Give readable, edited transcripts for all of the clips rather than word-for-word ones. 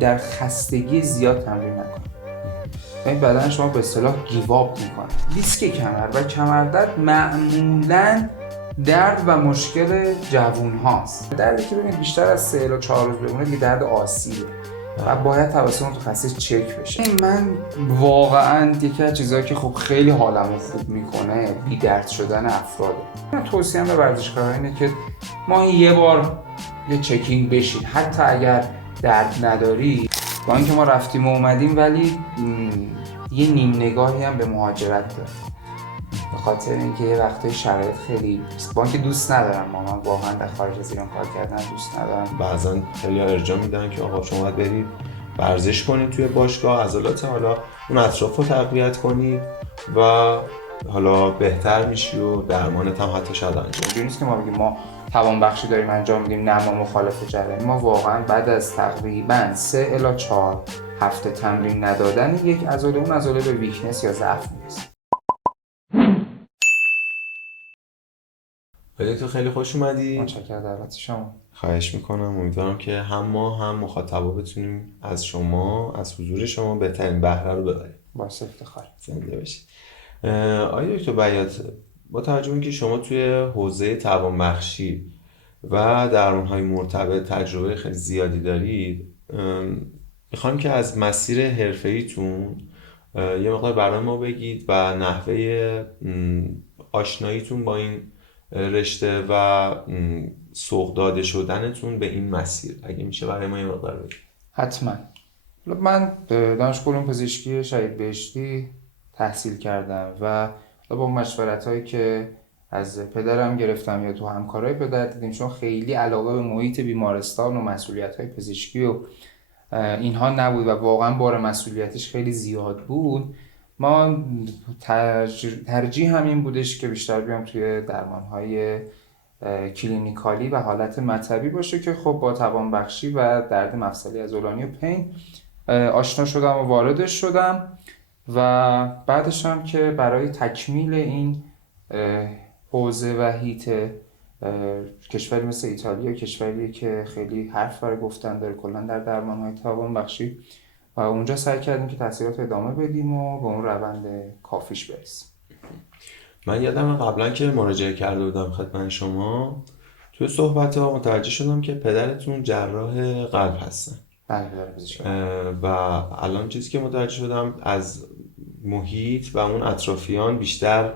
در خستگی زیاد تمرین نکنید. این بدن شما به اصطلاح گیواب میکنه. دیسک کمر و کمردرد معمولاً درد و مشکل جوون هاست. دردی که ببینید بیشتر از 3 الی 4 روز بمونه دیگه درد آسیبه و باید توسط متخصص چک بشه. من واقعاً یکی از چیزایی که خب خیلی حالمو خوب میکنه بی درد شدن افراده. من توصیه‌ام به ورزشکارا اینه که ماهی یه بار یه چکینگ بشین، حتی اگر درد نداری. با اینکه ما رفتیم و اومدیم ولی یه نیم نگاهی هم به مهاجرت داریم، به خاطر اینکه یه وقتای شرایط خیلی با اینکه دوست ندارم، من واقعا در خارج از ایران کار کردن دوست ندارم. بعضا خیلی ارجاع میدن که آقا شما باید برید ورزش کنید توی باشگاه، عضلات حالا اون اطراف رو تقویت کنید و حالا بهتر میشی و درمانت هم حتی شاید انجام. اینجوری نیست که ما بگیم ما توانبخشی داریم انجام میدیم نه ما مخالف جراحی. ما واقعا بعد از تقریبا 3 الی 4 هفته تمرین ندادن یک عضله، اون عضله به ویکنس یا ضعف میرسه. تو خیلی خوش اومدی. متشکرم دعوت شما. خواهش میکنم. امیدوارم که هم ما هم مخاطبا بتونیم از شما، از حضور شما بهترین بهره رو ببریم. باعث افتخار. زنده باشید. آقای دکتر بیات، با توجه به اینکه شما توی حوزه توانبخشی و درمان‌های مرتبط تجربه خیلی زیادی دارید، میخوام که از مسیر حرفه‌ایتون یه مقدار برای ما بگید و نحوه آشناییتون با این رشته و سوق داده شدنتون به این مسیر، اگه میشه برای ما یه مقدار بگید. حتما. من دانشگاه علوم پزشکی شهید بهشتی تحصیل کردم و با مشورت‌هایی که از پدرم گرفتم یا تو همکارای پدر دیدیم، چون خیلی علاقه به محیط بیمارستان و مسئولیت‌های پزشکی و اینها نبود و واقعا بار مسئولیتش خیلی زیاد بود، ما ترجیح همین بودش که بیشتر بیام توی درمان‌های کلینیکالی و حالت مطبی باشه که خب با توانبخشی و درد مفصلی عضلانی و پین آشنا شدم و واردش شدم و بعدش هم که برای تکمیل این حوزه و هیت کشوری مثل ایتالیا، کشوریه که خیلی حرف برای گفتن داره کلا در درمان‌های توانبخشی، و اونجا سعی کردیم که تحصیلات ادامه بدیم و به اون روند کافیش برسیم. من یادم قبلا که مراجعه کرده بودم خدمت شما، توی صحبت‌ها متوجه شدم که پدرتون جراح قلب هستن. بله پدر پزشک. و الان چیزی که متوجه شدم از محیط و اون اطرافیان بیشتر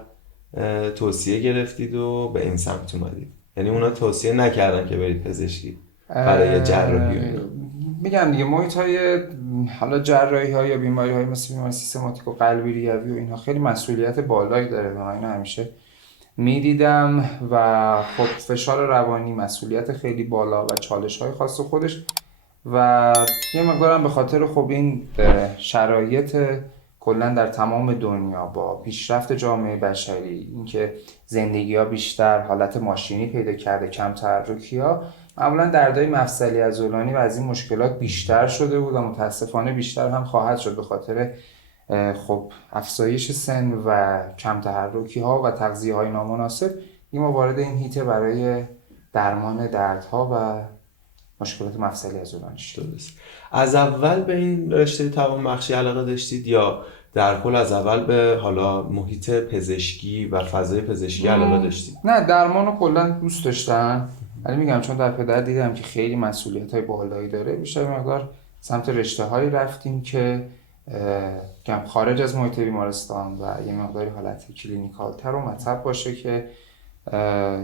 توصیه گرفتید و به این سمت اومدید، یعنی اونا توصیه نکردن که برید پزشکی برای جراحی. میگم دیگه محیط‌های حالا جراحی‌ها یا بیماری‌های مثل بیماری سیستماتیک و قلبی ریوی و اینها خیلی مسئولیت بالایی داره و من اینو همیشه میدیدم و خب فشار روانی، مسئولیت خیلی بالا و چالش‌های خاص خودش و یه مقدارم به خاطر خب این شرایط کلا در تمام دنیا با پیشرفت جامعه بشری، اینکه زندگی‌ها بیشتر حالت ماشینی پیدا کرده، کم تحرکی‌ها، معمولا دردهای مفصلی عضلانی و از این مشکلات بیشتر شده بود و متاسفانه بیشتر هم خواهد شد به خاطر خب افزایش سن و کم تحرکی‌ها و تغذیه‌های نامناسب. ما وارد این هیت برای درمان دردها و مشکلات مفصلی عضلانی شد. از اول به این رشته توانبخشی علاقه داشتید یا در کل از اول به حالا محیط پزشکی و فضای پزشکی علاقه داشتید؟ نه، درمانو کلا دوست داشتم، ولی میگم چون در پدر دیدم که خیلی مسئولیت‌های بالایی داره، بیشتر مقدار سمت رشته‌هایی رفتیم که خارج از محیط بیمارستان و یه مقداری حالت کلینیکال‌تر و مطب باشه که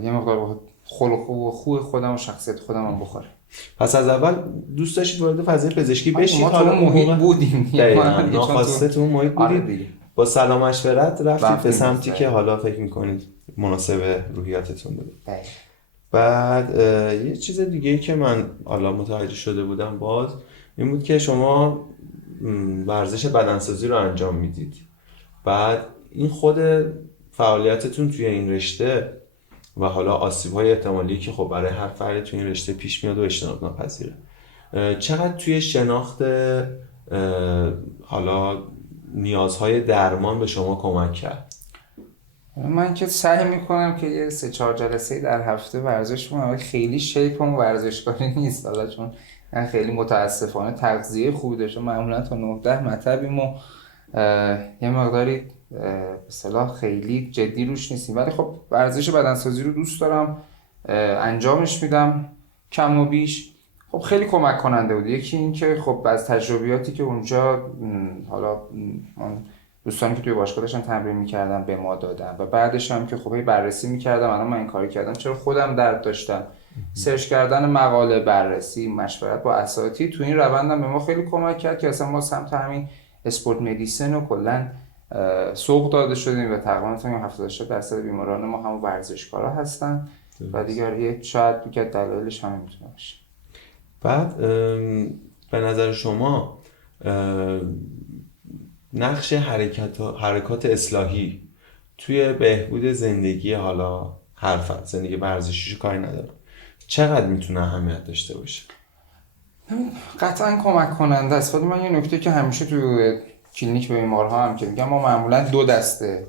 یه مقدار با خلق و خوی خودم و شخصیت خودم هم بخوره. پس از اول دوست داشتید وارد فضای پزشکی بشید؟ ما تو محیط بودیم، ناخواسته تو محیط بودید، با سلام مشورت رفتید به سمتی که حالا فکر میکنید مناسب روحیاتتون بوده. بعد یه چیز دیگه که من حالا متوجه شده بودم باز این بود که شما ورزش بدنسازی رو انجام میدید، بعد این خود فعالیتتون توی این رشته و حالا آسیب‌های احتمالی که خب برای هر فرد توی این رشته پیش میاد و اجتناب ناپذیره، چقدر توی شناخت حالا نیازهای درمان به شما کمک کرد؟ من که سعی میکنم که یه 3-4 جلسه در هفته ورزش کنم، ولی خیلی شیپم ورزشکاری نیست حالا، چون من خیلی متاسفانه تغذیه خوبی داشتم، معمولا تا 9-10 مطلبیم و یه مقداری به اصطلاح خیلی جدی روش نیستیم، ولی خب ورزش بدنسازی رو دوست دارم، انجامش میدم کم و بیش. خب خیلی کمک کننده بود. یکی این که خب از تجربیاتی که اونجا حالا من دوستانی که توی باشگاه داشتن تمرین میکردم به ما دادن و بعدش هم که خب بررسی میکردم الان من این کاری کردم چرا خودم درد داشتم، سرچ کردن مقاله، بررسی، مشورت با اساتید تو این روندم به ما خیلی کمک کرد که اصلا ما سمت همین اسپورت مدیسن و کلا سوق داده شدیم و تقریبا تا 78% بیماران ما همون ورزشکارا هستن و دیگر یه شاید دیگه دلایلش همین میتونه باشه. بعد به نظر شما نقش حرکات اصلاحی توی بهبود زندگی، حالا هر فرد زندگی ورزشیشو کاری ندارم، چقدر میتونه اهمیت داشته باشه؟ قطعا کمک کننده است. ولی من یه نکته که همیشه توی کلینیک به بیمارها هم که میگم، ما معمولا 2 دسته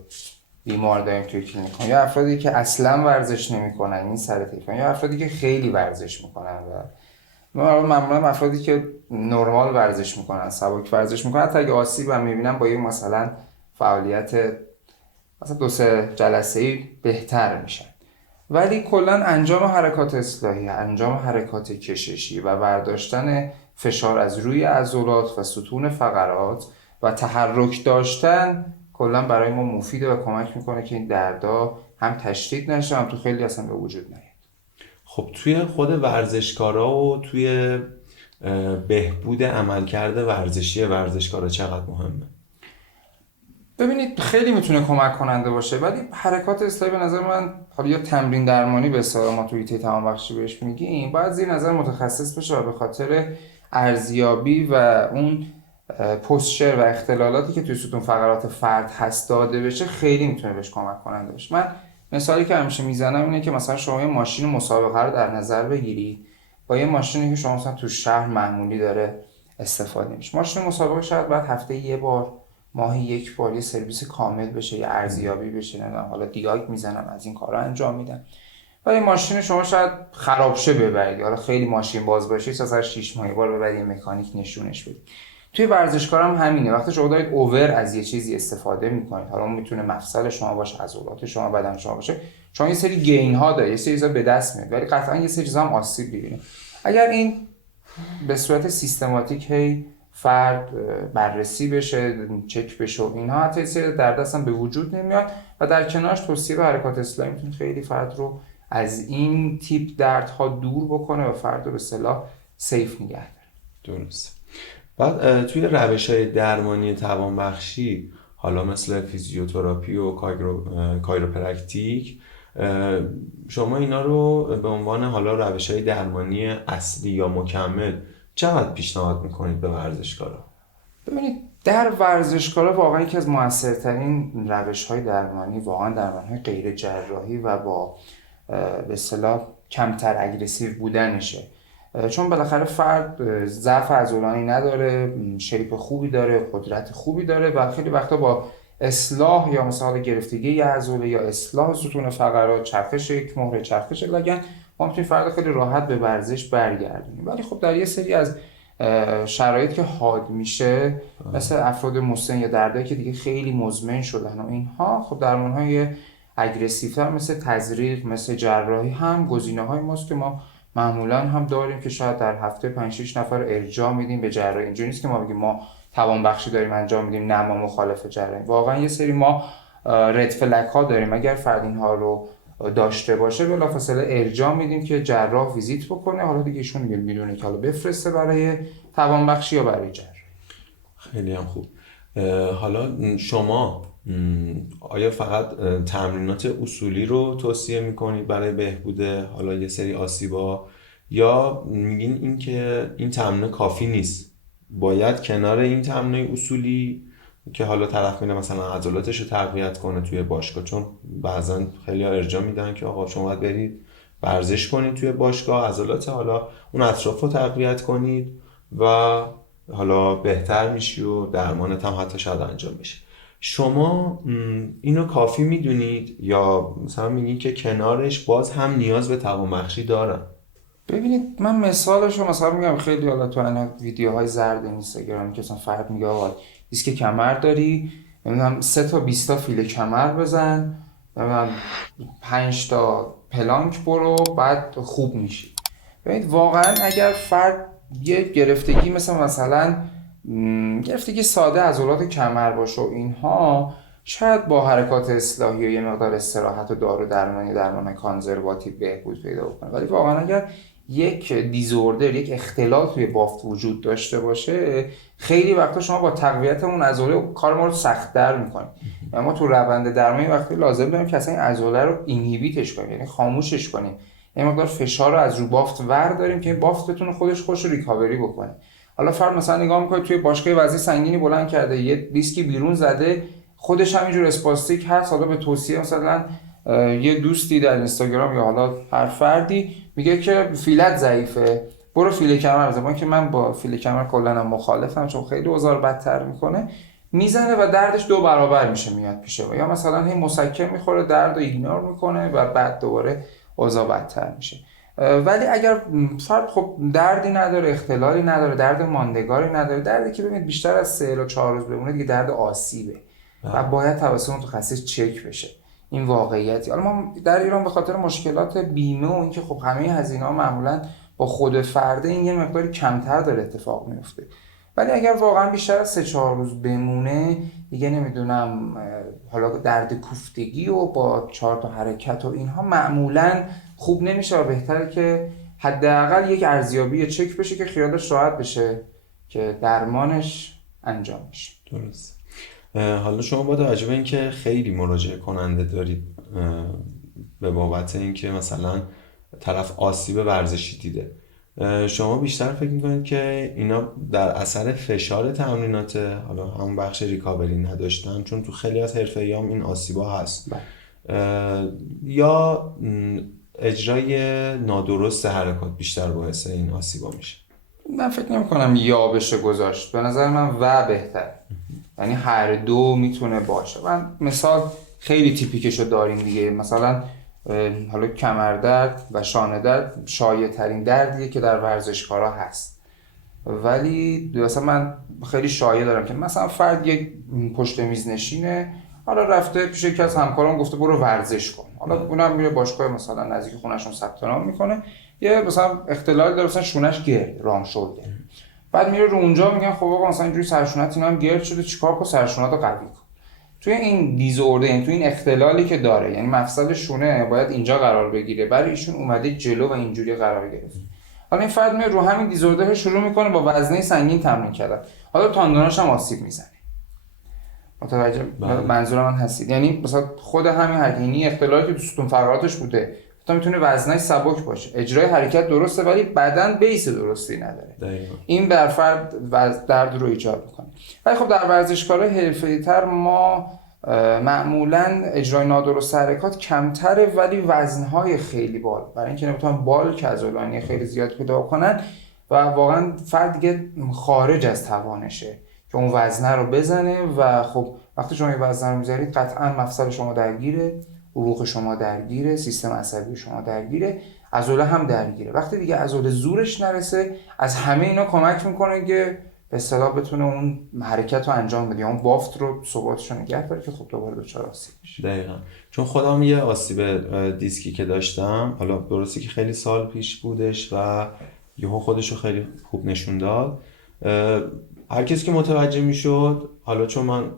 بیمار داریم توی کلینیک ها. یا افرادی که اصلا ورزش نمیکنن، این سر طیفن، یا افرادی که خیلی ورزش میکنن. و معمولا افرادی که نرمال ورزش میکنن، سبک ورزش میکنن، حتی اگه آسیب هم میبینن با یه مثلا فعالیت مثلا 2-3 جلسه‌ای بهتر میشن. ولی کلا انجام حرکات اصلاحی، انجام حرکات کششی و برداشتن فشار از روی عضلات و ستون فقرات و تحرک داشتن کلا برای ما مفیده و کمک میکنه که این دردا هم تشدید نشه، هم تو خیلی اصلا به وجود نیاد. خب توی خود ورزشکارا و توی بهبود عملکرد ورزشی ورزشکارا چقدر مهمه؟ ببینید خیلی میتونه کمک کننده باشه، ولی حرکات اصلاحی به نظر من، حالا یا تمرین درمانی به اصطلاح ما توی تمام بخشی بهش میگیم، باید زیر نظر متخصص بشه و به خاطر ارزیابی و اون پوسچر و اختلالاتی که توی ستون فقرات فرد هست داده بشه، خیلی میتونه بهش کمک کننده باشه. من مثالی که همیشه میزنم اینه که مثلا شما یه ماشین مسابقه رو در نظر بگیرید با یه ماشینی که شما مثلا تو شهر معمولی داره استفاده میشه. ماشین مسابقه شاید بعد هفته یه بار، ماهی 1 بار یه سرویس کامل بشه، یه ارزیابی بشه، نمیدونم حالا دیاگ میزنم از این کارا انجام میدن. و این ماشین شما شاید خراب شه ببرید، حالا خیلی ماشین باز باشه تا 6 ماه بار ببرید مکانیک نشونش بدید. توی ورزشکار هم همینه. وقتی شما دارید اوور از یه چیزی استفاده میکنید، حالا میتونه مفصل شما باشه، عضلات شما، بدن شما باشه، شما یه سری گین ها دارید، یه سری چیزا به دست میاد، ولی قطعا یه سری چیزا هم آسیب میبینه. اگر این به صورت سیستماتیک هی فرد بررسی بشه، چک بشه و اینها، حتی سری درد اصلا به وجود نمیاد و در کنارش توصیه به حرکات اصلاحی میتونه خیلی فرد رو از این تیپ دردها دور بکنه و فرد رو به اصطلاح سیف نگه داره. درست. بعد توی روش‌های درمانی توانبخشی، حالا مثل فیزیوتراپی و کایروپرکتیک، شما اینا رو به عنوان حالا روش‌های درمانی اصلی یا مکمل چقدر پیشنهاد میکنید به ورزشکارا؟ ببینید در ورزشکارا واقعا یکی از موثرترین روش‌های درمانی واقعا درمان‌های غیر جراحی و با به اصطلاح کمتر اگریسیو بودنشه. چون بالاخره فرد ضعف عضلانی نداره، شیپ خوبی داره، قدرت خوبی داره و خیلی وقتا با اصلاح یا مثلا گرفتگی یه عضله یا اصلاح ستون فقرات، چرخش یک مهره، چرخش لگن، ما میتونیم فرد خیلی راحت به ورزش برگردونیم. ولی خب در یه سری از شرایط که حاد میشه، مثل افراد مسن یا دردایی که دیگه خیلی مزمن شدن و اینها، خب درمان‌های اگریسیوتر مثل تزریق، مثل جراحی هم گزینه‌های ماست که ما معمولا هم داریم که شاید در هفته 5-6 نفر ارجاع میدیم به جراحی. اینجوری نیست که ما بگیم ما توانبخشی داریم انجام میدیم نه ما مخالف جراحی. واقعا یه سری ما رد فلگ ها داریم، اگر فرد اینها رو داشته باشه بلافاصله ارجاع میدیم که جراح ویزیت بکنه، حالا دیگه ایشون میدونه که حالا بفرسته برای توانبخشی یا برای جراحی. خیلی هم خوب. حالا شما آیا فقط تمرینات اصولی رو توصیه میکنید برای بهبود حالا یه سری آسیبا، یا میگین این که این تمرین کافی نیست، باید کنار این تمرین اصولی که حالا طرف میره مثلا عضلاتش رو تقویت کنه توی باشگاه، چون بعضا خیلی ها ارجاع میدن که آقا شما باید برید ورزش کنید توی باشگاه، عضلات حالا اون اطراف رو تقویت کنید و حالا بهتر میشی و درمانت هم حتی شاید انجام بشه. شما اینو کافی میدونید یا مثلا میگین که کنارش باز هم نیاز به توانبخشی دارن؟ ببینید من مثالشو مثلا میگم، خیلی حالا تو این ویدیوهای زرد اینستاگرام که مثلا فرد میگه آقا دیسک کمر داری، نمیدونم 3 تا 20 تا فیل کمر بزن، نمیدونم 5 تا پلانک برو بعد خوب میشی. ببینید واقعا اگر فرد یه گرفتگی مثلا گرفتگی ساده عضلات کمر باشه و اینها، شاید با حرکات اصلاحی و یه مقدار استراحت و دارو درمان کانزرواتیو بهبود پیدا بکنه. ولی واقعا اگر یک دیزوردر، یک اختلال توی بافت وجود داشته باشه، خیلی وقتا شما با تقویت اون عضله کار ما رو سخت‌تر می‌کنید. یعنی ما تو روند درمانی وقتی لازم داریم که اصلا این عضله رو اینهیبیتش کنیم، یعنی خاموشش کنیم، یه مقدار فشار رو از رو بافت ورداریم که این بافت بتونه خودش ریکاوری بکنه. حالا فرد مثلا نگاه می‌کنه توی باشگاه وزنی سنگینی بلند کرده، یه دیسکی بیرون زده، خودش همینجور اسپاستیک هست. حالا به توصیه مثلا یه دوستی در اینستاگرام یا حالا هر فردی میگه که فیلت ضعیفه، برو فیل کمر بزن. که من با فیل کمر کلا مخالفم، چون خیلی اوضاع بدتر میکنه، میزنه و دردش 2 برابر میشه میاد پیشه. یا مثلا هی مسکن میخوره، درد رو ایگنور میکنه و بعد دوباره اوضاع بدتر میشه. ولی اگر فرد خب دردی نداره، اختلالی نداره، درد ماندگاری نداره، دردی که ببینید بیشتر از 3 الی 4 روز بمونه، دیگه درد آسیبه و باید توسط متخصص چک بشه. این واقعیتی. حالا ما در ایران به خاطر مشکلات بیمه و اینکه خب همه هزینه‌ها معمولاً با خود فرده، این یه مقداری کمتر داره اتفاق میفته. ولی اگر واقعا بیشتر از 3-4 روز بمونه، دیگه نمیدونم حالا درد کوفتگی و با 4 تا حرکت و اینها معمولاً خوب نمیشه و بهتره که حداقل یک ارزیابی چک بشه که خیالش راحت بشه که درمانش انجام بشه. درست. حالا شما با توجه به اینکه خیلی مراجعه کننده دارید به بابت اینکه مثلا طرف آسیب ورزشی دیده، شما بیشتر فکر میکنید که اینا در اثر فشار تمرینات، حالا همون بخش ریکاوری نداشتن، چون تو خیلی از حرفه‌ایام این آسیبا هست، یا اجرای نادرست حرکات بیشتر باعث این آسیبا میشه؟ من فکر نمی‌کنم یا بشه گذاشت، به نظر من و بهتر، یعنی هر دو میتونه باشه. من مثال خیلی تیپیکشو داریم دیگه، مثلا حالا کمردرد و شانه درد شایع ترین دردیه که در ورزشکارا هست. ولی مثلا من خیلی شایع دارم که مثلا فرد یک پشت میز نشینه، حالا رفته پیش یکی از همکاران گفته برو ورزش کن، حالا اونم میره باشگاه مثلا نزدیک خونه‌شون ثبت نام میکنه، یه مثلا اختلال داره، مثلا شونش گرد رام شده، بعد میره رو اونجا میگن خب آقا مثلا اینجوری سرشونت اینا هم گرد شده، چیکار کنم؟ سرشونت رو قوی کن. توی این دیزوردر، یعنی توی این اختلالی که داره، یعنی مفصل شونه باید اینجا قرار بگیره، برای ایشون اومده جلو و اینجوری قرار گرفت. حالا این فرد میره رو همین دیزوردر شروع میکنه با وزنه سنگین تمرین کردن، حالا تاندوناش هم آسیب میزنه. متوجه منظور من هستید؟ یعنی مثلا خود همین حرکت، یعنی اختلالی که تو ستون فقراتش بوده، تا میتونه وزنش سبک باشه، اجرای حرکت درسته ولی بدن بیس درستی نداره. این در فرد درد رو ایجاد میکنه. ولی خب در ورزشکارای حرفه‌ای‌تر ما معمولاً اجرای نادرست حرکات کمتره، ولی وزنهای خیلی بالا، برای اینکه نمیتونن بالک عضلانی خیلی زیاد پیدا کنن و واقعا فرد دیگه خارج از توانشه که اون وزنه رو بزنه. و خب وقتی شما این وزنه رو میذارید قطعاً مفصل شما درگیره، عروق شما درگیره، سیستم عصبی شما درگیره، عضله هم درگیره. وقتی دیگه عضله زورش نرسه، از همه اینا کمک میکنه که به اصطلاح بتونه اون حرکت رو انجام بده، اون بافت رو ثباتش رو نگه داره که خب دوباره دچار آسیب میشه. دقیقاً. چون خودم یه آسیب دیسکی که داشتم، حالا درسته که خیلی سال پیش بودش و یهو خودش رو خیلی خوب نشون داد، هر کسی که متوجه میشد، حالا چون من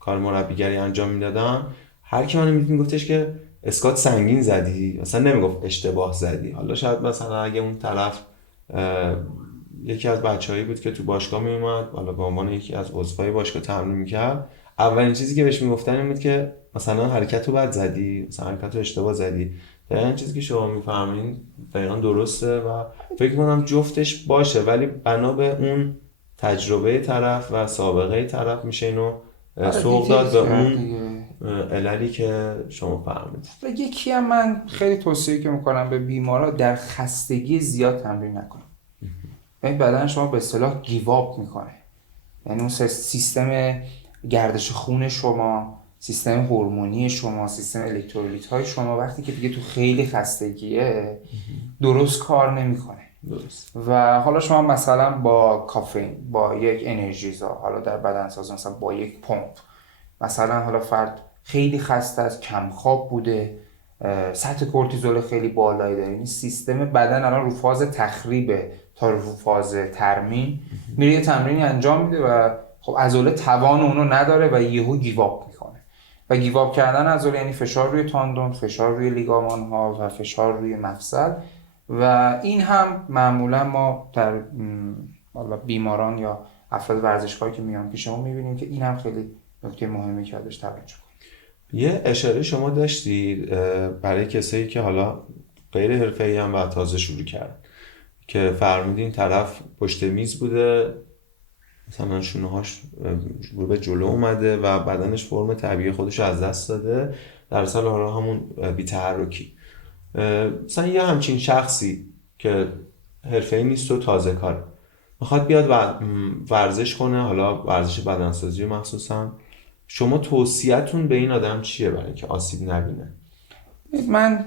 کار مربیگری انجام میدادم، هر کی منو میدید میگفتش که اسکات سنگین زدی، مثلا نمیگفت اشتباه زدی. حالا شاید مثلا اگه اون طرف یکی از بچه‌هایی بود که تو باشگاه میومد، حالا به عنوان یکی از عضوای باشگاه تمرین میکرد، اولین چیزی که بهش میگفتن این بود که مثلا حرکت رو بد زدی، مثلا حرکت رو اشتباه زدی. دقیقاً چیزی که شما میفهمین دقیقاً درسته و فکر کنم جفتش باشه، ولی بنا به اون تجربه طرف و سابقه طرف میشه اینو سوق داد به اون عللی که شما فهمید. یکی هم من خیلی توصیه که میکنم به بیمارا، در خستگی زیاد تمرین نکنن. یعنی بدن شما به اصطلاح گیواب میکنه، یعنی اون سیستم گردش خون شما سیستم هورمونی شما، سیستم الکترولیت های شما وقتی که دیگه تو خیلی خستگیه درست کار نمیکنه. درست. و حالا شما مثلا با کافئین، با یک انرژیزا، حالا در بدنسازی مثلا با یک پمپ، مثلا حالا فرد خیلی خسته است، کم خواب بوده، سطح کورتیزول خیلی بالایی داره، این سیستم بدن الان رو فاز تخریبه تا رو فاز ترمیم، میره یه تمرینی انجام میده و خب عضله توان اونو نداره و یهو گیواب میکنه. و گیواب کردن عضله یعنی فشار روی تاندون، فشار روی لیگامان ها و فشار روی مفصل. و این هم معمولا ما در بیماران یا افراد ورزشکار که میان پیشمون میبینیم که این هم خیلی نکته مهمی که ازش توجه کنیم. یه اشاره شما داشتید برای کسایی که حالا غیر حرفه‌ای هم و تازه شروع کردن که فرمودین طرف پشت میز بوده، مثلا شونه‌هاش رو به جلو اومده و بدنش فرم طبیعی خودش از دست داده، در اصل حالا همون بی‌تحرکی. مثلا یه همچین شخصی که حرفه‌ای نیست و تازه کاره میخواد بیاد و ورزش کنه، حالا ورزش بدنسازی مخصوصا، شما توصیه‌تون به این آدم چیه برای اینکه آسیب نبینه؟ من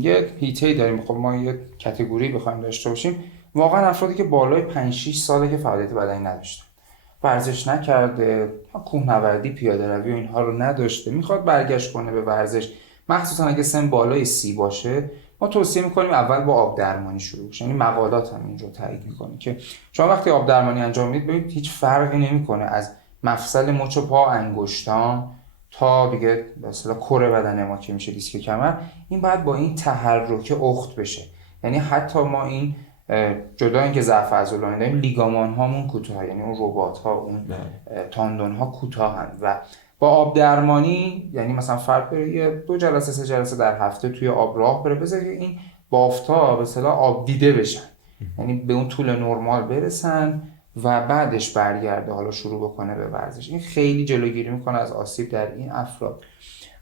یه هیته‌ای داریم، خب ما یه کاتگوری بخوایم داشته باشیم، واقعا افرادی که بالای 5-6 ساله که فعالیت بدنی نداشتن، ورزش نکرده، کوهنوردی، پیاده روی و اینها رو نداشته، میخواد برگشت کنه به ورزش، مخصوصا اگه سن بالای 30 باشه، ما توصیه میکنیم اول با آب درمانی شروع بشه. یعنی مقالات هم این رو تایید میکنه که شما وقتی آب درمانی انجام میدید ببینید هیچ فرقی نمیکنه از مفصل مچ پا، انگشتان تا دیگه مثلا کره بدن ما که میشه دیسک کمر، این باید با این تحرک اخت بشه. یعنی حتی ما این جدا اینکه ضعف عضلانی داریم، لیگامان هامون کوتاه، یعنی اون رباط ها، اون تاندون ها کوتاهن و با آب درمانی، یعنی مثلا فرد بره 2 جلسه 3 جلسه در هفته توی آب راه بره، بذاره این بافتا به اصطلاح آب دیده بشن، یعنی به اون طول نرمال برسن و بعدش برگرده حالا شروع بکنه به ورزش. این خیلی جلوگیری میکنه از آسیب در این افراد.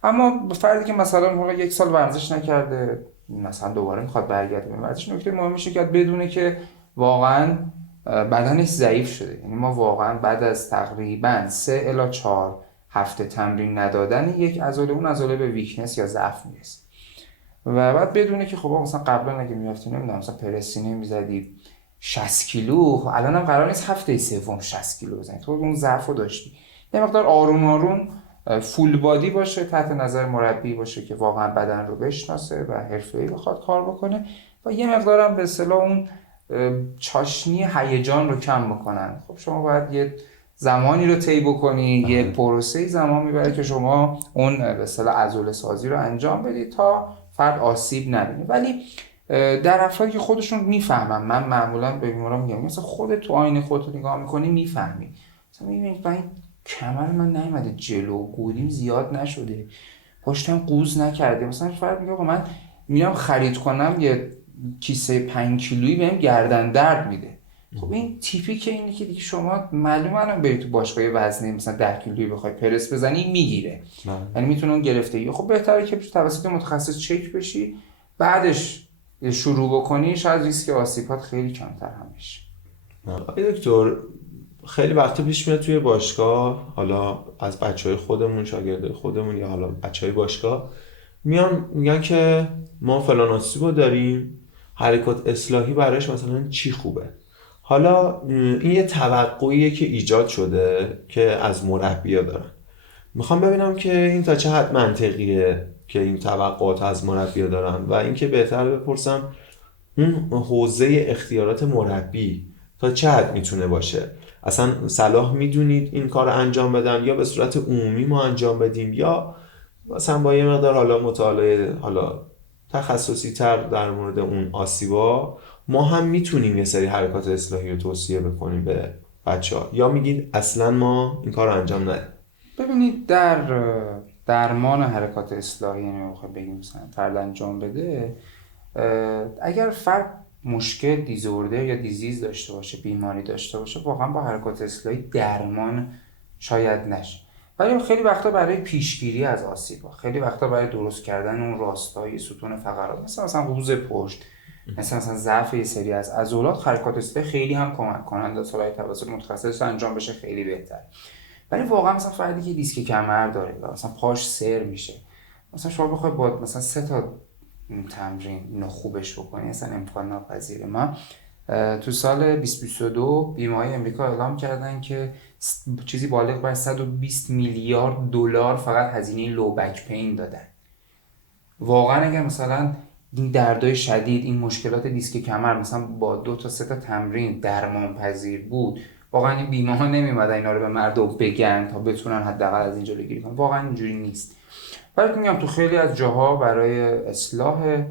اما فردی که مثلا حالا 1 سال ورزش نکرده، مثلا دوباره میخواد برگرده به ورزش، نکته مهمشه که بدونه که واقعا بدنش ضعیف شده. یعنی ما واقعا بعد از تقریبا 3 الی 4 هفته تمرین ندادن یک عضله، اون عضله به ویکنس یا ضعف میرسه. و بعد بدونه که خب مثلا قبلا اگه میرفتی نمیدونم مثلا پرسینه میزدی 60 کیلو، الان هم قرار نیست هفته سوم 60 کیلو بزنی، تو اون ضعفو داشتی. یه مقدار آروم آروم فول بادی باشه، تحت نظر مربی باشه که واقعا بدن رو بشناسه و حرفه‌ای بخواد کار بکنه و یه مقدارم به اصطلاح اون چاشنی هیجان رو کم بکنن. خب شما باید یه زمانی رو طی بکنی، یه پروسه زمان میبره که شما اون به اصطلاح عضله سازی رو انجام بدید تا فرد آسیب نبینه. ولی در افرادی که خودشون میفهمن، من معمولا به بیماران میگم مثلا خودت تو آینه خودت نگاه میکنی میفهمی، مثلا میبینید این کمر من نیومده جلو، گودیم زیاد نشده، پشتم قوز نکرده، مثلا فرد میگه من میرم خرید کنم یه کیسه 5 کیلویی بهم گردن درد میده. خب این تیپی که اینه که دیگه شما معلومه الان بری تو باشگاه وزنی مثلا 10 کیلویی بخوای پرس بزنی میگیره، یعنی میتونه اون گرفتگی. خب بهتره که توسط متخصص چک بشی، بعدش شروع بکنی، شاید ریسک آسیبات خیلی کمتر هم بشه. دکتر خیلی وقتا پیش میاد توی باشگاه، حالا از بچهای خودمون، شاگردای خودمون یا حالا بچهای باشگاه میان میگن که ما فلان آسیبو داریم، حرکات اصلاحی براش مثلا چی خوبه. حالا این یه توقعیه که ایجاد شده که از مربی‌ها دارن. میخوام ببینم که این تا چه حد منطقیه که این توقعات از مربی‌ها دارن و اینکه بهتر بپرسم اون حوزه اختیارات مربی تا چه حد میتونه باشه. اصلا صلاح میدونید این کار انجام بدن یا به صورت عمومی ما انجام بدیم، یا مثلا با یه مقدار حالا مطالعه حالا تخصصی تر در مورد اون آسیبا ما هم میتونیم یه سری حرکات اصلاحی رو توصیه بکنیم به بچه‌ها، یا میگید اصلا ما این کار رو انجام ندیم؟ ببینید در درمان حرکات اصلاحی، یعنی بخوام بگیم مثلا فرد انجام بده، اگر فرد مشکل دیزورده یا دیزیز داشته باشه، بیماری داشته باشه، واقعا با حرکات اصلاحی درمان شاید نشه. ولی خیلی وقتا برای پیشگیری از آسیب‌ها، خیلی وقتا برای درست کردن اون راستای ستون فقرات، مثلا قوز پشت، مثلا ضعف یه سری از عضلات، حرکات اصلاحی خیلی هم کمک کننده است. توسط متخصص انجام بشه خیلی بهتره. ولی واقعا مثلا فردی که دیسک کمر داره و مثلا پاش سر میشه، مثلا شما بخوای با مثلا 3 تا تمرین اینو خوبش بکنی اصلا امکان ناپذیره. ما تو سال 2022 بیمه‌های امریکا اعلام کردن که چیزی بالغ بر 120 میلیارد دلار فقط هزینه لو بک پین دادن. واقعا اگر مثلا این دردای شدید، این مشکلات دیسک کمر مثلا با 2 تا 3 تا تمرین درمان پذیر بود، واقعا این بیمه ها نمی‌اومدن اینا رو به مردم بگن تا بتونن حداقل از اینجا جلوگیری کنن. واقعا اینجوری نیست. ولی میگم تو خیلی از جاها برای اصلاح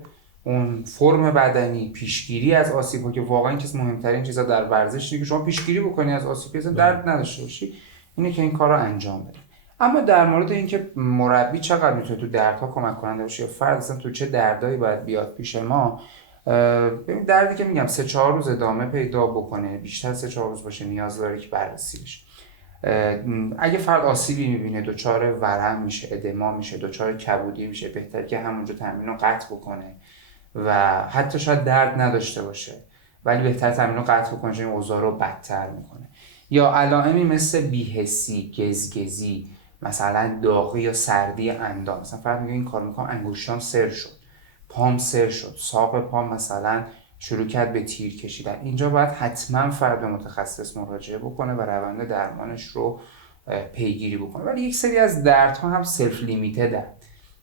اون فرم بدنی، پیشگیری از آسیب‌ها که واقعا این چیز مهمترین چیزا در ورزشه که شما پیشگیری بکنی از آسیب اصلا درد نداشته باشی، اینه که این کار رو انجام بدی. اما در مورد اینکه مربی چقدر میتونه تو دردها کمک کننده باشه یا فرد اصلا تو چه دردایی باید بیاد پیش ما، ببین دردی که میگم 3-4 روز ادامه پیدا بکنه، بیشتر 3-4 روز باشه، نیاز داره که بررسی بشه. اگه فرد آسیبی میبینه، دچار ورم میشه، ادما میشه، دچار کبودی میشه، بهتره که همونجا تمرین رو قطع بکنه و حتی شاید درد نداشته باشه ولی بهتر تمرین رو قطع بکنه چون این اوضاع رو بدتر میکنه. یا علائمی مثل بی‌حسی، گزگزی، مثلا داغی یا سردی اندام، مثلا فرد میگه این کار میکنم انگشتام سر شد، پام سر شد، ساق پام مثلا شروع کرد به تیر کشیدن، اینجا باید حتما فرد به متخصص مراجعه بکنه و روند درمانش رو پیگیری بکنه. ولی یک سری از دردها هم سلف لیمیتدن،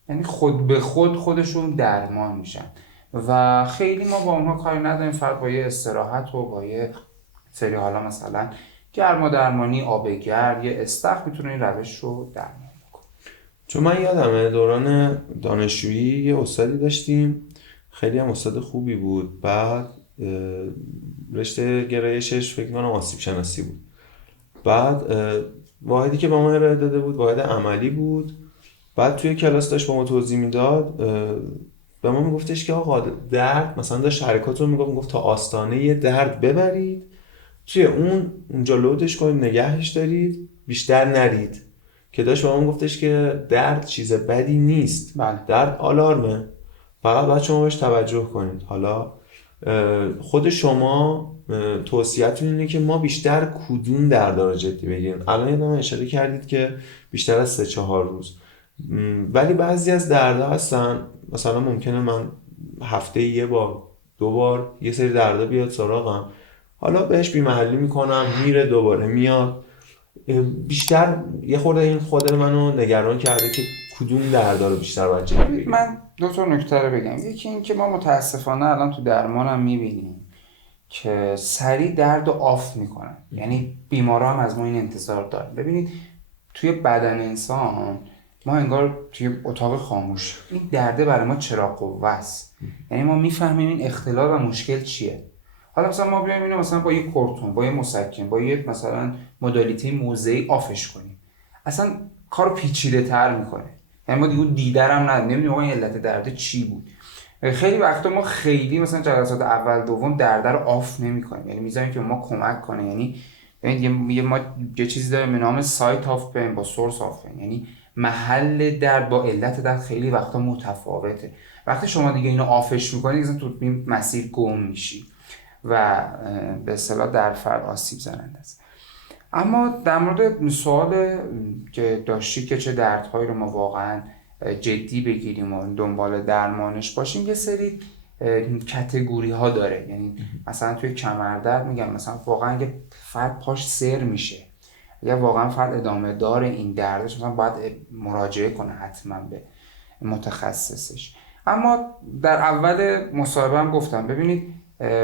یعنی خود به خود خودشون درمان میشن و خیلی ما با اونها کاری نداریم. فرد با یه استراحت و با یه سری حالا مثلا گرما درمانی، آب گرم، یه استخر میتونه این روش رو درمان بکنه. چون من یادمه دوران دانشجویی یه استادی داشتیم، خیلی هم استاد خوبی بود. بعد رشته گرایشش فکر کنم آسیب شناسی بود. بعد واحدی که با ما ارائه داده بود واحد عملی بود. بعد توی کلاس داشت با ما توضیح میداد، به ما میگفتش که آقا درد مثلا داشت حرکات رو میگفت تا آستانه یه درد ببرید توی اونجا لودش کنید، نگهش دارید، بیشتر نرید. که داشت به ما میگفتش که درد چیز بدی نیست، درد آلارمه، فقط باید شما بهش توجه کنید. حالا خود شما توصیه‌تون اینه که ما بیشتر کدوم دردا رو جدی بگیریم. الان یادم اشاره کردید که بیشتر از 3-4 روز، ولی بعضی از دردا هستن مثلا ممکنه من هفته یه بار 2 بار یه سری دردا بیاد سراغم، حالا بهش بی‌محلی میکنم، میره دوباره میاد. بیشتر یه خورده این خود منو نگران کرده که کدوم دردا رو بیشتر باید جدی بگیریم. من 2 تا نکته رو بگم. یکی این که ما متاسفانه الان تو درمانم میبینیم که سریع درد رو آف میکنن، یعنی بیمارا هم از ما این انتظار دارن. ببینید توی بدن انسان ما انگار توی اتاق خاموش، این درده برای ما چراغ قوه است، یعنی ما میفهمیم این اختلال و مشکل چیه. حالا مثلا ما بیایم اینو مثلا با یه کورتون، با یه مسکن، با یه مثلا مدالیته موضعی آفش کنیم، اصلا کارو پیچیده تر میکنه. یعنی ما دیگه دیدرم نمیدونیم آقا این علت درد چی بود. خیلی وقتا ما خیلی مثلا جلسات اول دوم درد رو آف نمی‌کنیم، یعنی میذاریم که ما کمک کنه. یعنی ما یه چیزی داریم به نام سایت آف پین با سورس آف پین، یعنی محل درد با علت درد خیلی وقتا متفاوته. وقتی شما دیگه اینو آفش می‌کنید مثلا تو این مسیر گم میشی و به اصطلاح در فرد آسیب زننده است. اما در مورد سوال که داشتی که چه دردهایی رو ما واقعا جدی بگیریم و دنبال درمانش باشیم، یه سری کتگوری ها داره. یعنی مثلا توی کمردرد میگم مثلا واقعا اگه فرد پاش سر میشه، اگه واقعا فرد ادامه داره این دردش، مثلا باید مراجعه کنه حتما به متخصصش. اما در اول مصاحبه هم گفتم ببینید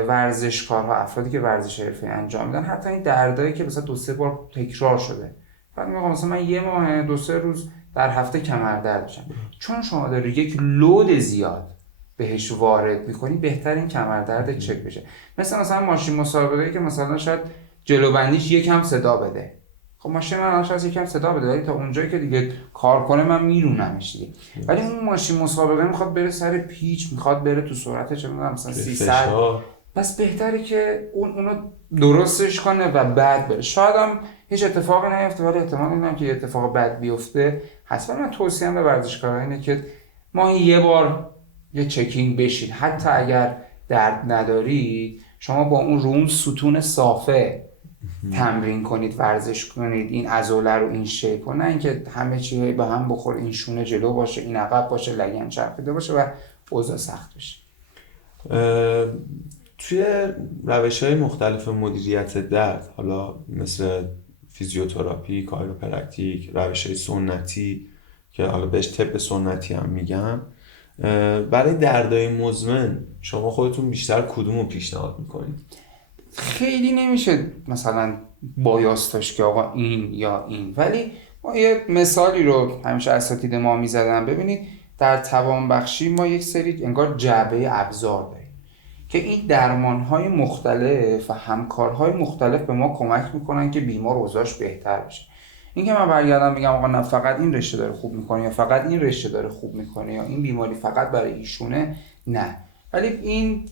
ورزشکارها، افرادی که ورزش حرفه‌ای انجام میدن، حتی این دردایی که مثلا 2-3 بار تکرار شده، فرد میگه مثلا من یه ماه 2-3 روز در هفته کمردرد داشتم، چون شما داری یک لود زیاد بهش وارد میکنی، بهتر این کمردرد چک بشه. مثلا ماشین مسابقه‌ای که مثلا شاید جلوبندیش یکم صدا بده، خب ماشین من شاید یکم صدا بده ولی تا اونجایی که دیگه کار کنه من میرونمش دیگه. ولی اون ماشین مسابقه میخواد بره سر پیچ، میخواد بره تو سرعت چه میدونم مثلا 300، پس بهتره که اونو درستش کنه و بعد بره. شاید هم هیچ اتفاقی نیفته ولی احتمال اینه که اتفاق بد بیفته هست. من توصیه‌ام به ورزشکارا اینه که ماهی یه بار یه چکینگ بشین، حتی اگر درد نداری شما با اون ستون صافه تمرین کنید، ورزش کنید، این عضله رو این شیپ و نه اینکه همه چی به هم بخوره، این شونه جلو باشه، این عقب باشه، لگن چرخیده باشه و اوضاع سخت بشه. توی روش‌های مختلف مدیریت درد، حالا مثل فیزیوتراپی، کایروپرکتیک، روش‌های سنتی که حالا بهش طب سنتی هم میگن، برای دردهای مزمن شما خودتون بیشتر کدومو پیشنهاد میکنید؟ خیلی نمیشه مثلا بایاستش که آقا این یا این، ولی ما یه مثالی رو همیشه اساتید ما میزدن. ببینید در توانبخشی ما یک سری انگار جعبه ابزار داریم که این درمانهای مختلف و همکارهای مختلف به ما کمک میکنن که بیمار اوضاعش بهتر بشه. این که من برگردم بگم آقا نه فقط این رشته داره خوب میکنه یا فقط این رشته داره خوب میکنه یا این بیماری فقط برای ایشونه، نه. ولی این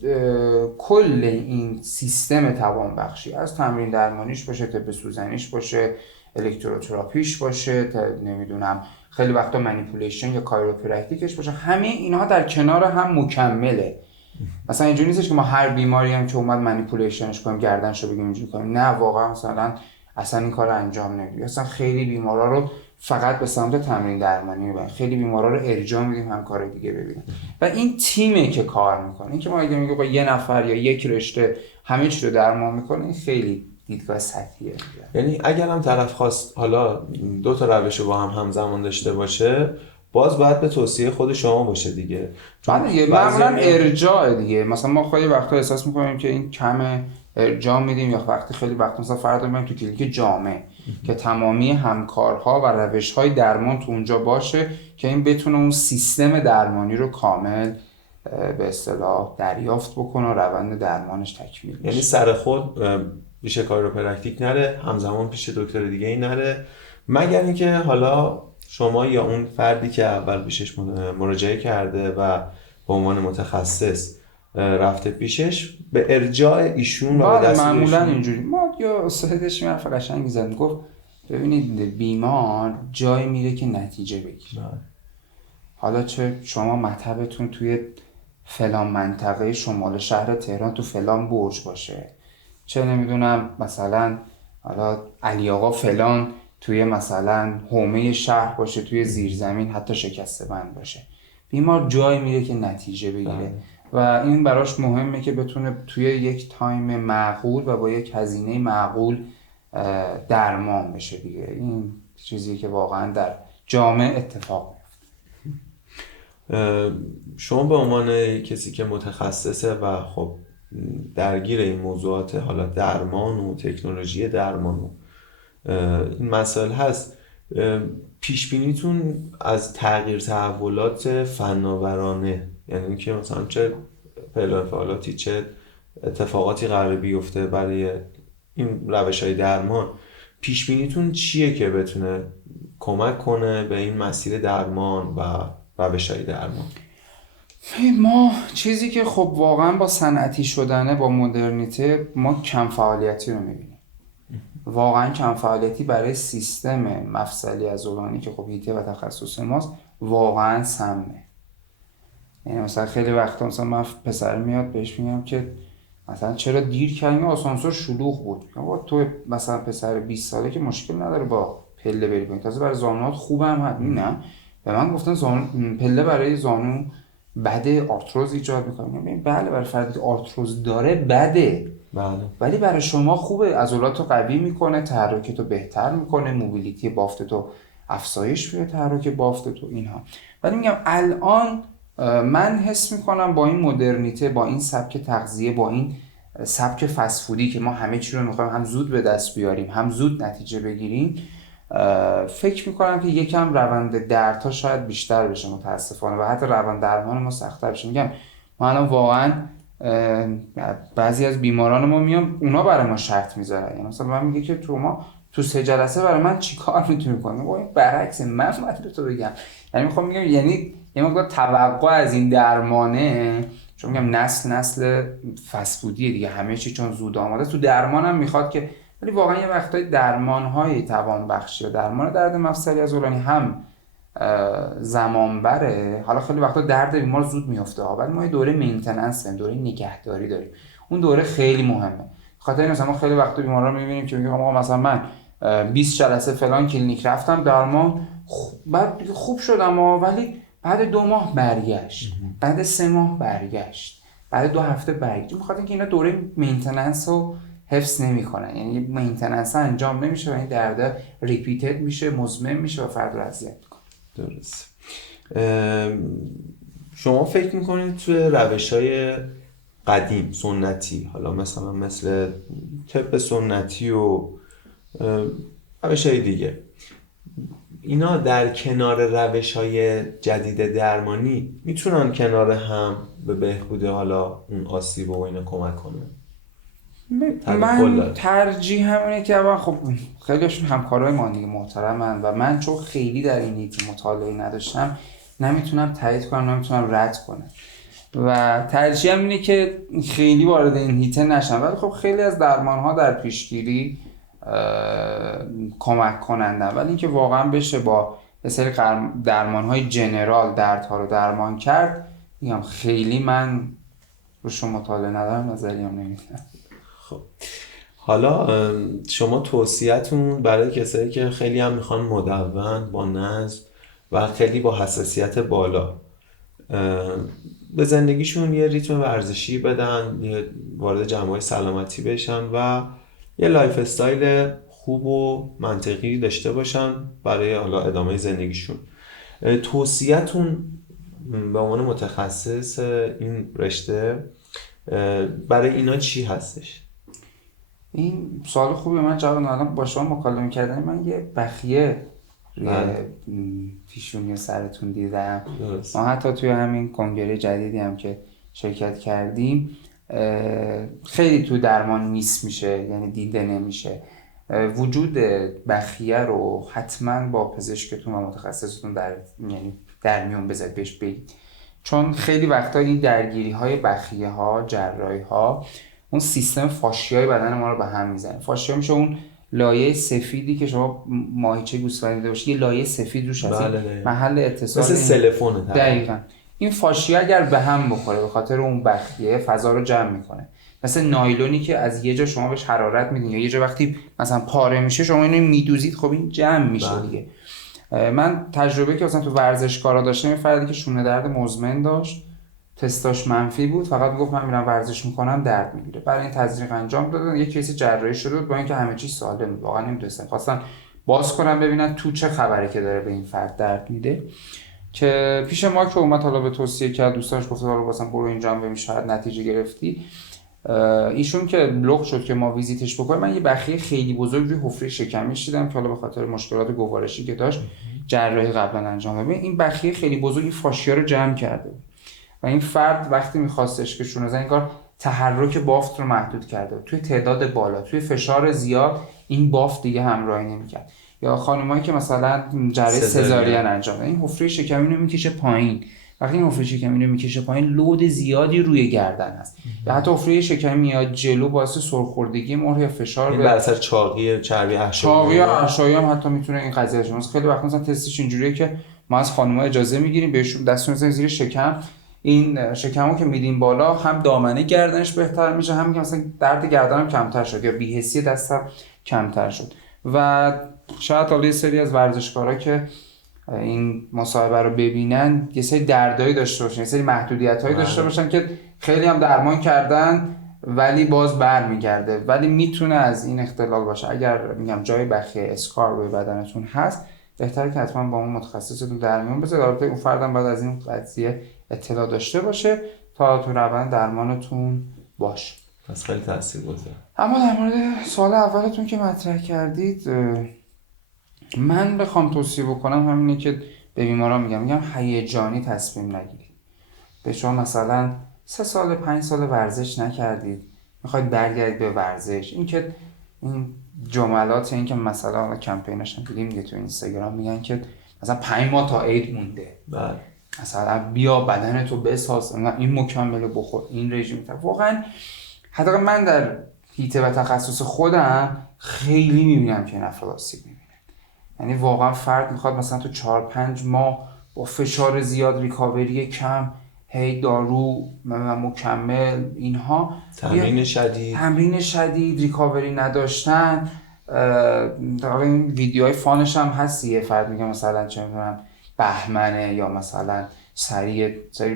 کل این سیستم توانبخشی، از تمرین درمانیش باشه، طب سوزنیش باشه، الکتروتراپیش باشه، نمیدونم خیلی وقتا منیپولیشن یا کایروپرکتیکش باشه، همه اینها در کنار هم مکمله. مثلا اینجوری نیستش که ما هر بیماری هم که اومد منیپولیشنش کنیم، گردنشو بگیم اینجوری کنیم، نه واقعا مثلا اصلا این کار انجام نمیدیم. اصلا خیلی بیمارا رو فقط به سمت تمرین درمانی میبریم، خیلی بیمارا رو ارجاع میدیم همکارای دیگه ببینن و این تیمه که کار میکنه. این که ما اگه میگیم با یه نفر یا یک رشته همه چی رو درمان میکنه، این خیلی دیدگاه سطحیه. یعنی اگر هم طرف خواست حالا دو تا روش رو با هم همزمان داشته باشه، باز باید به توصیه خود شما باشه دیگه. چون دیگه معمولا ارجاع دیگه، مثلا ما خیلی وقتا احساس میکنیم که این کمه، ارجاع میدیم، یا وقتی خیلی وقت مثلا فرض کنیم تو کلینیک جامع که تمامی همکارها و روش‌های درمان تو اونجا باشه که این بتونه اون سیستم درمانی رو کامل به اصطلاح دریافت بکنه و روند درمانش تکمیل بشه. یعنی سر خود پیش کایروپرکتیک نره، همزمان پیش دکتر دیگه ای نره، مگر اینکه حالا شما یا اون فردی که اول پیشش مراجعه کرده و به عنوان متخصص رفته پیشش به ارجاع ایشون و به دست معمولا اینجوری. ما یا استادش میرفت قشنگ زد گفت ببینید بیمار جای میره که نتیجه بگیره. حالا چه شما مطبتون توی فلان منطقه شمال شهر تهران تو فلان برج باشه، چه نمیدونم مثلا حالا علی آقا فلان توی مثلا حومه شهر باشه، توی زیرزمین حتی شکسته بند باشه، بیمار جای میره که نتیجه بگیره و این براش مهمه که بتونه توی یک تایم معقول و با یک هزینه معقول درمان بشه دیگه. این چیزی که واقعا در جامعه اتفاق میفته. شما به عنوان کسی که متخصصه و خب درگیر این موضوعات حالا درمان و تکنولوژی درمان و این مسائل هست، پیش بینیتون از تغییر تحولات فناورانه، یعنی اینکه مثلا چه انفعالاتی چه اتفاقاتی قراره بیفته برای این روش‌های درمان، پیش بینیتون چیه که بتونه کمک کنه به این مسیر درمان و روش‌های درمان؟ ما چیزی که خب واقعا با صنعتی شدنه، با مدرنیته، ما کم فعالیتی رو میبینیم. واقعا کم فعالیتی برای سیستم مفصلی عضلانی که خب هیته و تخصص ماست واقعا سمه. یعنی مثلا خیلی وقتا مثلا من پسر میاد بهش میگم که مثلا چرا دیر کردی؟ آسانسور شلوغ بود. میگم تو مثلا پسر 20 ساله که مشکل نداره با پله بری کنی، تازه برای زانوات خوبم هست. نه به من گفتن پله برای زانو بده، آرتروز ایجاد میکنه. میگم بله برای فردی که آرتروز داره بده، بله، ولی برای شما خوبه، عضلاتو قوی میکنه، تحرکتو بهتر میکنه، موبیلیتی بافتتو افزایش میده، تحرک بافتتو اینها. ولی میگم الان من حس میکنم با این مدرنیته، با این سبک تغذیه، با این سبک فستفودی که ما همه چی رو میخوایم هم زود به دست بیاریم هم زود نتیجه بگیریم، فکر میکنم که یکم روند دردها شاید بیشتر بشه متاسفانه و حتی روند درمان ما سخت‌تر بشه. میگم ما الان واقعا بعضی از بیماران ما میان اونا برای ما شرط میذارن، یعنی مثلا من میگه که تو 3 جلسه برای من چیکار میتونی کنی؟ میگم برعکس من تو بگم، یعنی میخوام میگم یعنی یه مقدار توقع از این درمانه، چون میگم نسل فستفودی دیگه، همه چی چون زود آماده تو درمانم میخواد که، ولی واقعا یه وقتای درمان‌های توانبخشی و درمان درد مفصلی عضلانی هم زمان بره. حالا خیلی وقتا درد بیمار زود میفته ولی ما یه دوره مینتیننس داریم، دوره نگهداری داریم، اون دوره خیلی مهمه. خاطر این مثلا ما خیلی وقتا بیمارا میبینیم که میگم آقا مثلا من 20 جلسه فلان کلینیک رفتم درمان بعد خوب شدم ولی بعد 2 ماه برگشت، بعد 3 ماه برگشت، بعد 2 هفته برگشت. میخواد اینکه اینا دوره مینتیننس رو حفظ نمیکنن، یعنی مینتیننس انجام نمیشه و این درد ریپیتد میشه، مزمن میشه و فرد رو اذیت میکنه. درست. شما فکر میکنید توی روش‌های قدیم سنتی، حالا مثلا مثل طب سنتی و روش‌های دیگه، اینا در کنار روش‌های جدید درمانی میتونن کنار هم به بهبود حالا اون آسیب و اینا کمک کنن؟ من ترجیح همینه که اول خب خیلیشون همکارای ما دیگه محترمن و من چون خیلی در این حیطه مطالعه نداشتم نمیتونم تایید کنم، نمیتونم رد کنم و ترجیحم اینه که خیلی وارد این حیطه نشم. ولی خب خیلی از درمان‌ها در پیشگیری کمک کنندن، ولی اینکه واقعا بشه با یه سری درمان‌های جنرال دردها رو درمان کرد، میگم خیلی من روشون مطالعه ندارم، نظریم نمیدونم. خب حالا شما توصیه‌تون برای کسایی که خیلی هم میخوان مدون با نظم و خیلی با حساسیت بالا به زندگیشون یه ریتم ورزشی بدن، وارد جمع‌های سلامتی بشن و یه لایف استایل خوب و منطقی داشته باشن برای حالا ادامه زندگیشون، توصیه‌تون به عنوان متخصص این رشته برای اینا چی هستش؟ این سوال خوبه. من جواب ندادم. با شما مکالمه کردن من یه بخیه روی پیشونی سرتون دیدم. ما حتی توی همین کنگره جدیدی هم که شرکت کردیم خیلی تو درمان میس میشه، یعنی دیده نمیشه. وجود بخیه رو حتما با پزشکتون و متخصصتون در میون بذارید، بهش بگید، چون خیلی وقتا این درگیری های بخیه ها، جراحی ها، اون سیستم فاشیای بدن ما رو به هم میزنه. فاشیا میشه اون لایه سفیدی که شما ماهیچه گوسفند دیده باشید، یه لایه سفید روش هست، محل اتصال مثل سلفونه. دقیقاً این فاشیا اگر به هم بخوره به خاطر اون بخیه فضا رو جمع میکنه، مثل نایلونی که از یه جا شما بهش حرارت میدین یا یه جا وقتی مثلا پاره میشه شما اینو میدوزید، خب این جمع میشه دیگه. من تجربه که مثلا تو ورزشکارا داشتم، این فردی که شونه درد مزمن داشت، تستاش منفی بود، فقط میگفت من میرم ورزش میکنم درد میگیره. برای این تزریق انجام دادن، یک کیس جراحی شده بود با اینکه همه چیز سالم بود، واقعا نمیدونستن، خواستن باز کنن ببینن تو چه خبره که داره به این فرد درد میده. که پیش ما که اومد حالا به توصیه کرد، دوستاش گفت حالا مثلا برو اینجا هم ببین شاید نتیجه گرفتی. ایشون که لغ شد که ما ویزیتش بکنیم، من یه بخیه خیلی بزرگ روی حفره شکمش دیدم که حالا به خاطر مشکلات گوارشی که داشت جراحی قبلا انجام داد. این بخیه خیلی بزرگ این فاشیا رو جمع کرده و این فرد وقتی می‌خواستش که شونه زن، این کار تحرک بافت رو محدود کرده. توی تعداد بالا، توی فشار زیاد این بافت دیگه همراهی نمی‌کرد. یا خانمایی که مثلا جراحی سزارین انجام دادن، این حفره شکمی رو میکشه پایین. وقتی این حفره شکمی رو میکشه پایین، لود زیادی روی گردن هست. یا حتی حفره شکمی میاد جلو، باعث سرخوردگی مهر یا فشار این بر اثر چاقی چربی احشایی هم حتی میتونه این قضیه باشه. خیلی وقت مثلا تستش اینجوریه که ما از خانم‌ها اجازه میگیریم بهشون دستون میزنیم زیر شکم، این شکمو که میدیم بالا، هم دامنه گردنش بهتر میشه، هم که مثلا درد گردنم کمتر شد یا بی‌حسی دستم کمتر شد. و شاید حالا یه سری از ورزشکارا که این مصاحبه رو ببینن یه سری دردایی داشته باشن، یه سری محدودیتایی داشته باشن که خیلی هم درمان کردن ولی باز برمیگرده، ولی میتونه از این اختلال باشه. اگر میگم جای بخیه اسکار روی بدنتون هست، بهتره که حتما با اون متخصصتون در میون بذارید. البته اون فردم بعد از این قضیه اطلاع داشته باشه تا تو روند درمانتون باشه. پس خیلی تاثیرگذاره. اما در مورد سوال اولتون که مطرح کردید، من بخوام توصیه بکنم همینه که به بیماران میگم هیجانی تصمیم نگیرید. به شما مثلا 3 سال 5 سال ورزش نکردید میخواید برگردید به ورزش، این که این جملات، این که مثلا کمپینش هم دیدیم دیگه تو اینستاگرام میگن که مثلا 5 ماه تا عید مونده، مثلا بیا بدنتو بساز، این مکمل بخور، این رژیم. واقعا حتی من در حیطه و تخصص خودم خیلی میبینم که این افراد آسیب میبینن. یعنی واقعا فرد میخواد مثلا تو 4-5 ماه با فشار زیاد، ریکاوری کم، هی دارو مکمل اینها، تمرین شدید، ریکاوری نداشتن. در این ویدیوهای فانش هم هست، یه فرد میگه مثلا چه میدونم بهمنه یا مثلا سریع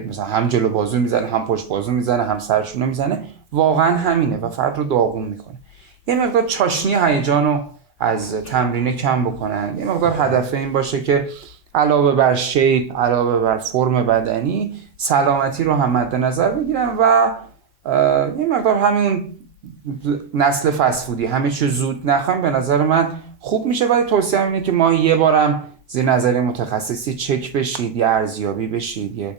مثلا هم جلو بازو میزنه، هم پشت بازو میزنه، هم سرشونه میزنه، واقعا همینه و فرد رو داغون میکنه. یه مقدار چاشنی هیجان رو از تمرین کم بکنن. یه مقدار هدف این باشه که علاوه بر شیپ، علاوه بر فرم بدنی، سلامتی رو هم مد نظر بگیرن و یه مقدار همین نسل فسفودی همه چیز زود نخوایم به نظر من خوب میشه. ولی توصیه اینه که ماهی یه بارم زیر نظر متخصصی چک بشید، یا ارزیابی بشید. یه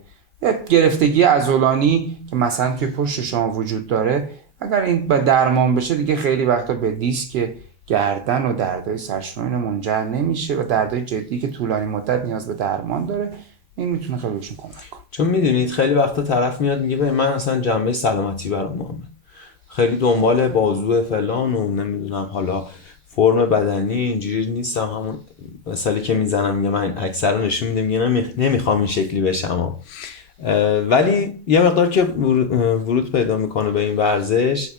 گرفتگی عضلانی که مثلا توی پشت شما وجود داره، اگر این به درمان بشه دیگه خیلی وقتا به دیسک گردن و دردهای سرشونه منجر نمیشه و دردهای جدی که طولانی مدت نیاز به درمان داره این میتونه خیلی بهشون کمک کنه. چون میدونید خیلی وقتا طرف میاد میگه به من اصلا جنبه سلامتی برام مهمه، خیلی دنبال بازو فلان و نمیدونم حالا فرم بدنی اینجوری نیستم، همون مثالی که میزنم میگه من اکثر رو نشون میده میگه نمیخوام این شکلی بشم. ولی یه مقدار که ورود پیدا میکنه به این ورزش،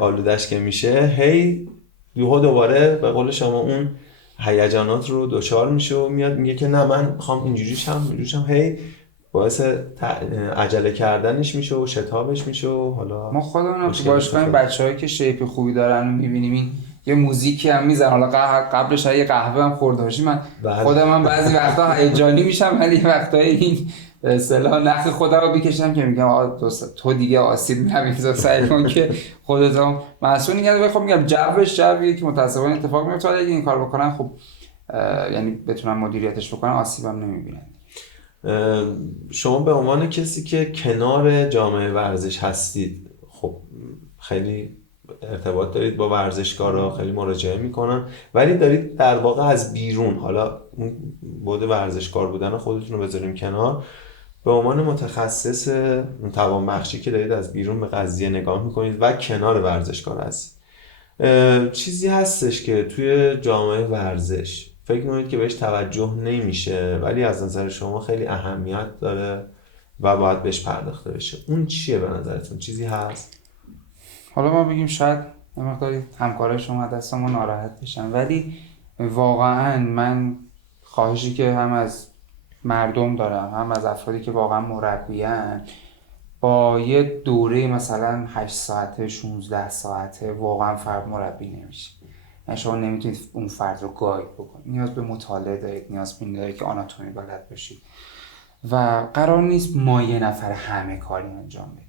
آلودش که میشه، هی یهو دوباره به قول شما اون هیجانات رو دچار میشه و میاد میگه که نه من میخوام اینجوری شم، هی باعث عجله کردنش میشه و شتابش میشه و حالا ما خودمون تو باشگاه بچه‌هایی که شیپ خوبی دارن و میبینیم این یه موزیکی هم میزنن، حالا قبلش یه قهوه هم خورده باشی، من خودم بعضی وقتا هیجانی میشم، ولی وقتای این به اصطلاح نخ خودم رو بکشم که میگم تو دیگه آسیب نمیزا، سعی کن که خودت هم مسئول نگه. خب میگم جویه که متأسفانه اتفاق میفته، اگه این کار بکنن خب یعنی بتونن مدیریتش بکنن آسیبم نمیبینن. شما به عنوان کسی که کنار جامعه ورزش هستید، خب خیلی ارتباط دارید با ورزشکارا، خیلی مراجعه میکنن، ولی دارید در واقع از بیرون، حالا اون بود ورزشکار بودن خودتون رو بذاریم کنار، به عنوان متخصص توانبخشی که دارید از بیرون به قضیه نگاه میکنید و کنار ورزشکار هستید، چیزی هستش که توی جامعه ورزش فکر کنید که بهش توجه نمیشه ولی از نظر شما خیلی اهمیت داره و باید بهش پرداخته بشه، اون چیه به نظرتون؟ چیزی هست؟ حالا ما بگیم شاید یه مقداری همکارای شما دست ما ناراحت بشن، ولی واقعا من خواهشی که هم از مردم دارم هم از افرادی که واقعا مربیان، با یه دوره مثلا 8 ساعته 16 ساعته واقعا فرد مربی نمیشه. یعنی شما نمیتونید اون فرد رو گاید بکنید، نیاز به مطالعه دارید، نیاز به این دارید که آناتومی بلد باشید و قرار نیست ما یه نفر همه کاری انجام بدیم.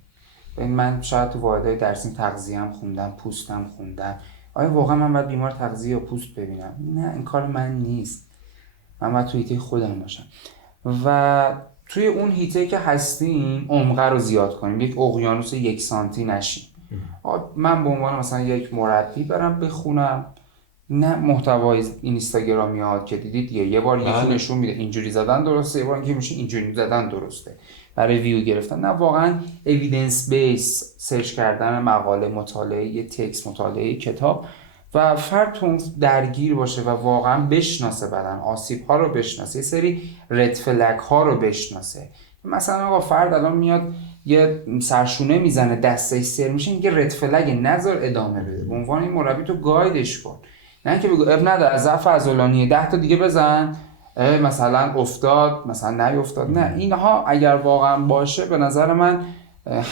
من شاید تو واحدهای درسیم تغذیه‌ام خوندم، پوستم خوندم، آیا واقعا من باید بیمار تغذیه یا پوست ببینم؟ نه، این کار من نیست، من باید تو حیطه خودم باشم و توی اون حیطه که هستیم عمق رو زیاد کنیم، یک اقیانوس 1 سانتی نشیم. من به عنوان مثلا یک مربی برم بخونم، نه محتوای اینستاگرامیات که دیدید یه بار یکی نشون میده اینجوری زدن درسته، یه بار اینکه میشه اینجوری زدن درسته برای ویو گرفتن، نه واقعا اوییدنس بیس سرچ کردن مقاله، مطالعه تکست، مطالعه کتاب و فرد اون درگیر باشه و واقعا بشناسه بدن، آسیب ها رو بشناسه، یه سری رد فلگ ها رو بشناسه. مثلا آقا فرد الان میاد یه سرشونه میزنه دستش سر میشه، میگه رد فلگ، نذار ادامه بده. به عنوان این مربی تو گایدش کن، نه که بگو اب نداره از ضعف عضلانی 10 تا دیگه بزن، مثلا افتاد مثلا نیفتاد. نه، اینها اگر واقعا باشه به نظر من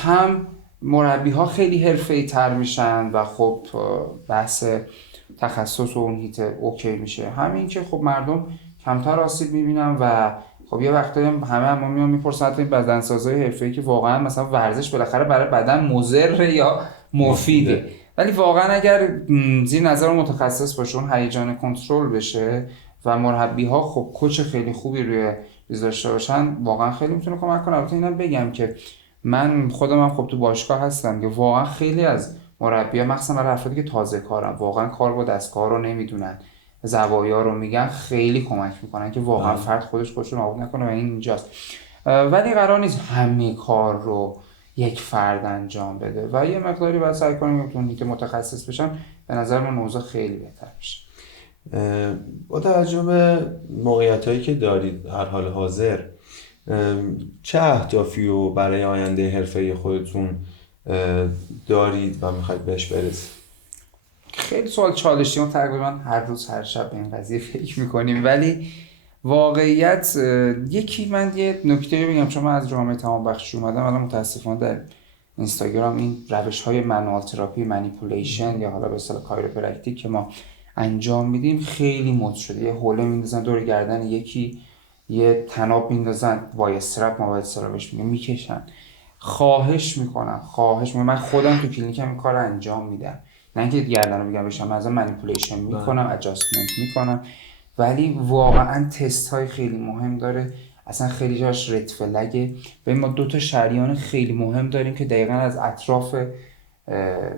هم مربی ها خیلی حرفه‌ای تر میشن و خب بحث تخصص و اون هیت اوکی میشه، همین که خب مردم کمتر آسیب میبینن و خب یه وقتایی همه ما میپرسن این بدنسازای حرفه‌ای که واقعا مثلا ورزش بالاخره برای بدن مضر یا مفیده، ولی واقعا اگر زیر نظر متخصص باشه، اون هیجان کنترل بشه و مربی ها خب کوچ خیلی خوبی روی داشته باشن، واقعا خیلی میتونه کمک کنه. البته اینم بگم که من خودم هم خب تو باشگاه هستم که واقعا خیلی از مربی‌ها مخصوصا برای افرادی که تازه کارن، واقعا کار با دستگاه رو نمیدونن، زوایا رو میگن، خیلی کمک میکنن که واقعا فرد خودش نابود نکنه و این اینجاست. ولی قرار نیست همه کار رو یک فرد انجام بده و یه مقداری باید سعی کنیم که اون متخصص بشن. به نظر من موضوع خیلی بهتر میشه. با توجه به موقعیتایی که دارید هر حال حاضر، چه اهدافی رو برای آینده حرفه خودتون دارید و میخواید بهش برسید؟ خیلی سوال چالشی، ما تقریبا هر روز هر شب به این قضیه فکر میکنیم، ولی واقعیت یکی، من یه نکته رو بگم، چون من از جامعه تمام بخشی اومدم، الان متاسفانه در اینستاگرام این روش های منوال تراپی، منیپولیشن یا حالا به اصطلاح کایروپرکتیک که ما انجام میدیم خیلی مد شده. یه حوله میندازن دور گردن یکی، یه تناب میندازن، وای استرپ، ما باید استرپش میکشن. خواهش میکنم من خودم تو کلینیکم این کار رو انجام میدم، نه اینکه گردن رو بگم بشم، از منیپولیشن میکنم، ادجاستمنت میکنم، ولی واقعا تست های خیلی مهم داره. اصلا خیلی جاش رد فلگه. و ما 2 تا شریان خیلی مهم داریم که دقیقا از اطراف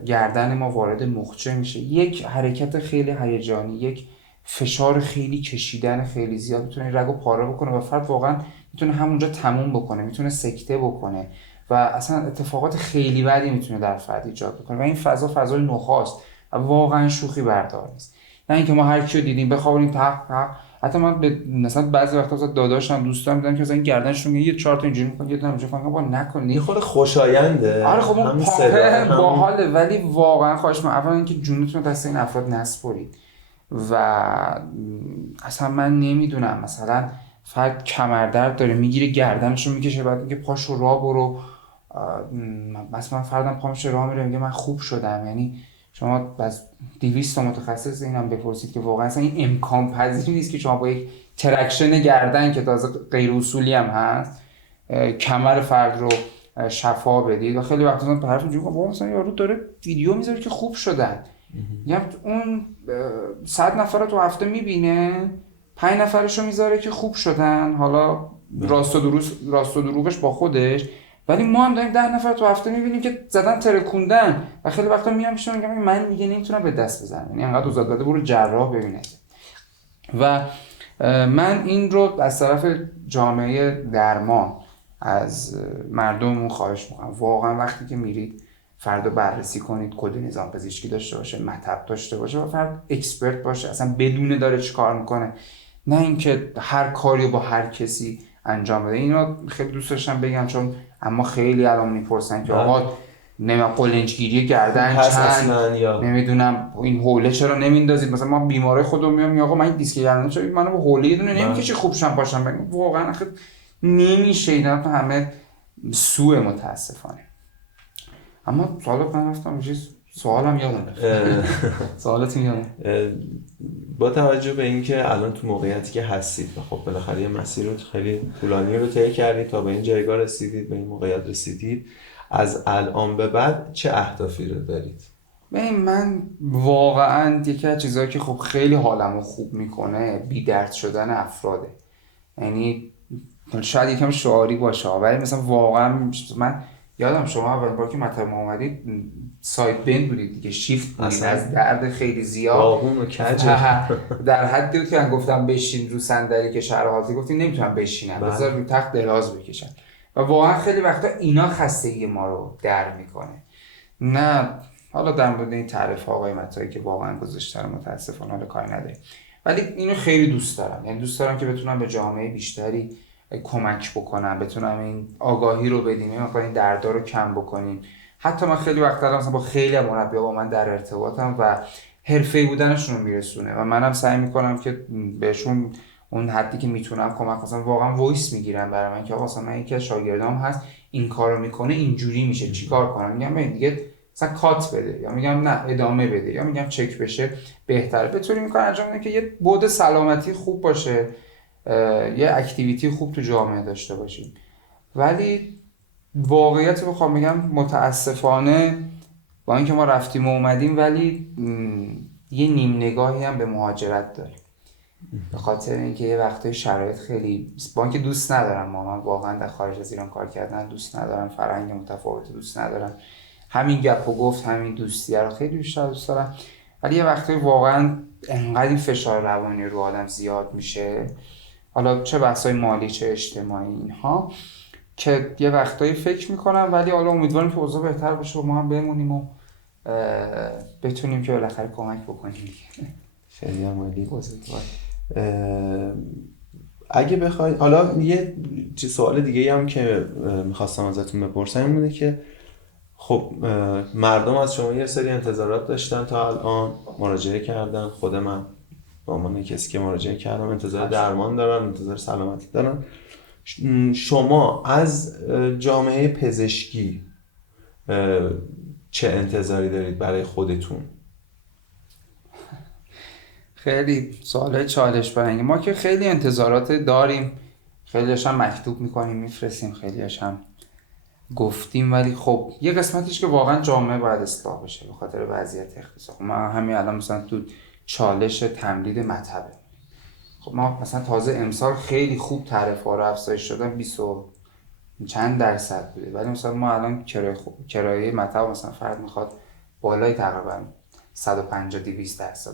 گردن ما وارد مخچه میشه. یک حرکت خیلی هیجانی، یک فشار خیلی کشیدن خیلی زیاد میتونه رگو پاره بکنه و فرد واقعا میتونه همونجا تموم بکنه، میتونه سکته بکنه و اصلا اتفاقات خیلی بدی میتونه در فرد ایجاد بکنه. و این فضای نخاست و واقعا شوخی بردار نیست. نه اینکه ما هر کیو دیدیم بخوابونیم تق. حتی من مثلا بعضی وقتا مثلا داداشم دوستام میدن که مثلا این گردنشون یه 4 تا اینجوری میکنه، یه دونه اینجوری کنه، با نکنی. یه خود خوشاینده. آره خب اون پاپه باحاله، ولی واقعا خواهش می‌کنم اولا اینکه جونتون دست این افراد نسپرید. و اصلا من نمیدونم، مثلا فرد کمردرد داره میگیره گردنشو میکشه، بعد میگه پاشو راه برو. مثلا فردم پا میشه راه میره میگه من خوب شدم. یعنی شما از 200 تا متخصص اینم بپرسید که واقعا اصلا این امکان پذیر نیست که شما با یک ترکشن گردن که تازه غیر اصولی هم هست کمر فرد رو شفا بدید. و خیلی وقتا مثلا طرف اینجوری میگه مثلا یارو داره ویدیو میذاره که خوب شدن، یعنی اون 100 نفر رو تو هفته میبینه، 5 نفرشو میذاره که خوب شدن، حالا راست و دروغش با خودش، ولی ما هم داریم 10 نفر تو هفته میبینیم که زدن ترکوندن. و خیلی وقتا میام پیش میگم من دیگه نمیتونم به دست بزنم، یعنی انقدر اوزاد بده برو جراح ببینید. و من این رو از طرف جامعه درمان از مردممون خواهش میکنم، واقعا وقتی که میرید فرد رو بررسی کنید، کد نظام پزشکی داشته باشه، مطب داشته باشه و فرد اکسپرت باشه، اصلا بدونه داره چی کار میکنه، نه اینکه هر کاری با هر کسی انجام بده. اینو خیلی دوست داشتم بگم، چون اما خیلی الان میپرسن که آقا نمیدونم قلنجگیری گردن چند، نمیدونم این حوله چرا نمیندازید. مثلا ما بیماره خودمون میام آقا من این دیسک گردن چرا منو با حوله یه دونه نمیکشه خوب شم پاشم. واقعا آخه نمیشه، اینا تو همه سوء متاسفانه. اما سوالات من رفتم سوالم یادم سوالاتون یادم. با توجه به اینکه الان تو موقعیتی که هستید و خب بالاخره یه مسیر رو خیلی طولانی رو طی کردید تا به این جایگاه رسیدید، به این موقعیت رسیدید، از الان به بعد چه اهدافی رو دارید؟ من واقعا یکی از چیزایی که خب خیلی حالمو خوب میکنه بی درد شدن افراده. یعنی شاید یکم شعاری باشه ولی مثلا واقعا من یادم شما اول بار که مطب ما اومدید سایت بند بودید دیگه، شیفت بودید از درد خیلی زیاد، باغون و کج در حدی بود که من گفتم بشین رو صندلی که شهر حاضر گفتین نمیتونم بشینم، بذار رو تخت دراز بکشم. و واقعا خیلی وقتا اینا خستگی ما رو در میکنه. نه حالا در مورد این تعریف آقای متایی که واقعا گذاشتن متاسفانه حالا کاری نداره، ولی اینو خیلی دوست دارم. یعنی دوست دارم که بتونم به جامعه بیشتری کمک بکنم، بتونم این آگاهی رو بدیم، این دردا رو کم بکنیم. حتی من خیلی وقتا مثلا با خیلی مربی‌ها با من در ارتباطم و حرفه‌ای بودنشون رو میرسونه و منم سعی میکنم که بهشون اون حدی که میتونم کمک، مثلا واقعا وایس میگیرم برای من که آقا مثلا من یکی از شاگردام هست این کارو میکنه اینجوری میشه چیکار کنم، میگم ببین دیگه مثلا کات بده یا میگم نه ادامه بده یا میگم چک بشه بهتره، به طوری میکنم انجام بدم که یه بعد سلامتی خوب باشه، یه اکتیویتی خوب تو جامعه داشته باشیم. ولی واقعیت بخوام بگم متاسفانه با اینکه ما رفتیم و اومدیم ولی یه نیم نگاهی هم به مهاجرت داریم، به خاطر اینکه یه وقتای شرایط خیلی با اینکه دوست ندارم، من واقعا در خارج از ایران کار کردن دوست ندارم، فرهنگ متفاوت دوست ندارم، همین گپ و گفت همین دوستی رو خیلی بیشتر دوست دارم، ولی یه وقتای واقعا انقدر این فشار روانی رو آدم زیاد میشه، حالا چه بحثای مالی چه اجتماعی اینها، که یه وقتایی فکر میکنم، ولی حالا امیدوارم که اوضاع بهتر بشه و ما هم بمونیم و بتونیم که بالاخره کمک بکنیم. خیلی عالی. اگه بخواید حالا یه سوال دیگه هم که میخواستم ازتون بپرسم این بوده که خب مردم از شما یه سری انتظارات داشتن تا الان، مراجعه کردن، خود من به عنوان کسی که مراجعه کردم انتظار درمان دارن، انتظار سلامتی دارن. شما از جامعه پزشکی چه انتظاری دارید برای خودتون؟ خیلی سوال چالش برانگیز. ما که خیلی انتظارات داریم، خیلیش هم مکتوب میکنیم میفرستیم، خیلیش هم گفتیم، ولی خب یه قسمتیش که واقعا جامعه باید اصلاح بشه به خاطر وضعیت اقتصادی. ما همین الان مثلا تو چالش تمدید مطبه، خب ما مثلا تازه امسال خیلی خوب تعرفه‌ها رو افزایش شدن 20 و چند درصد بوده، ولی مثلا ما الان کرایه مطب مثلا فرد میخواد بالای تقریبا 150-200%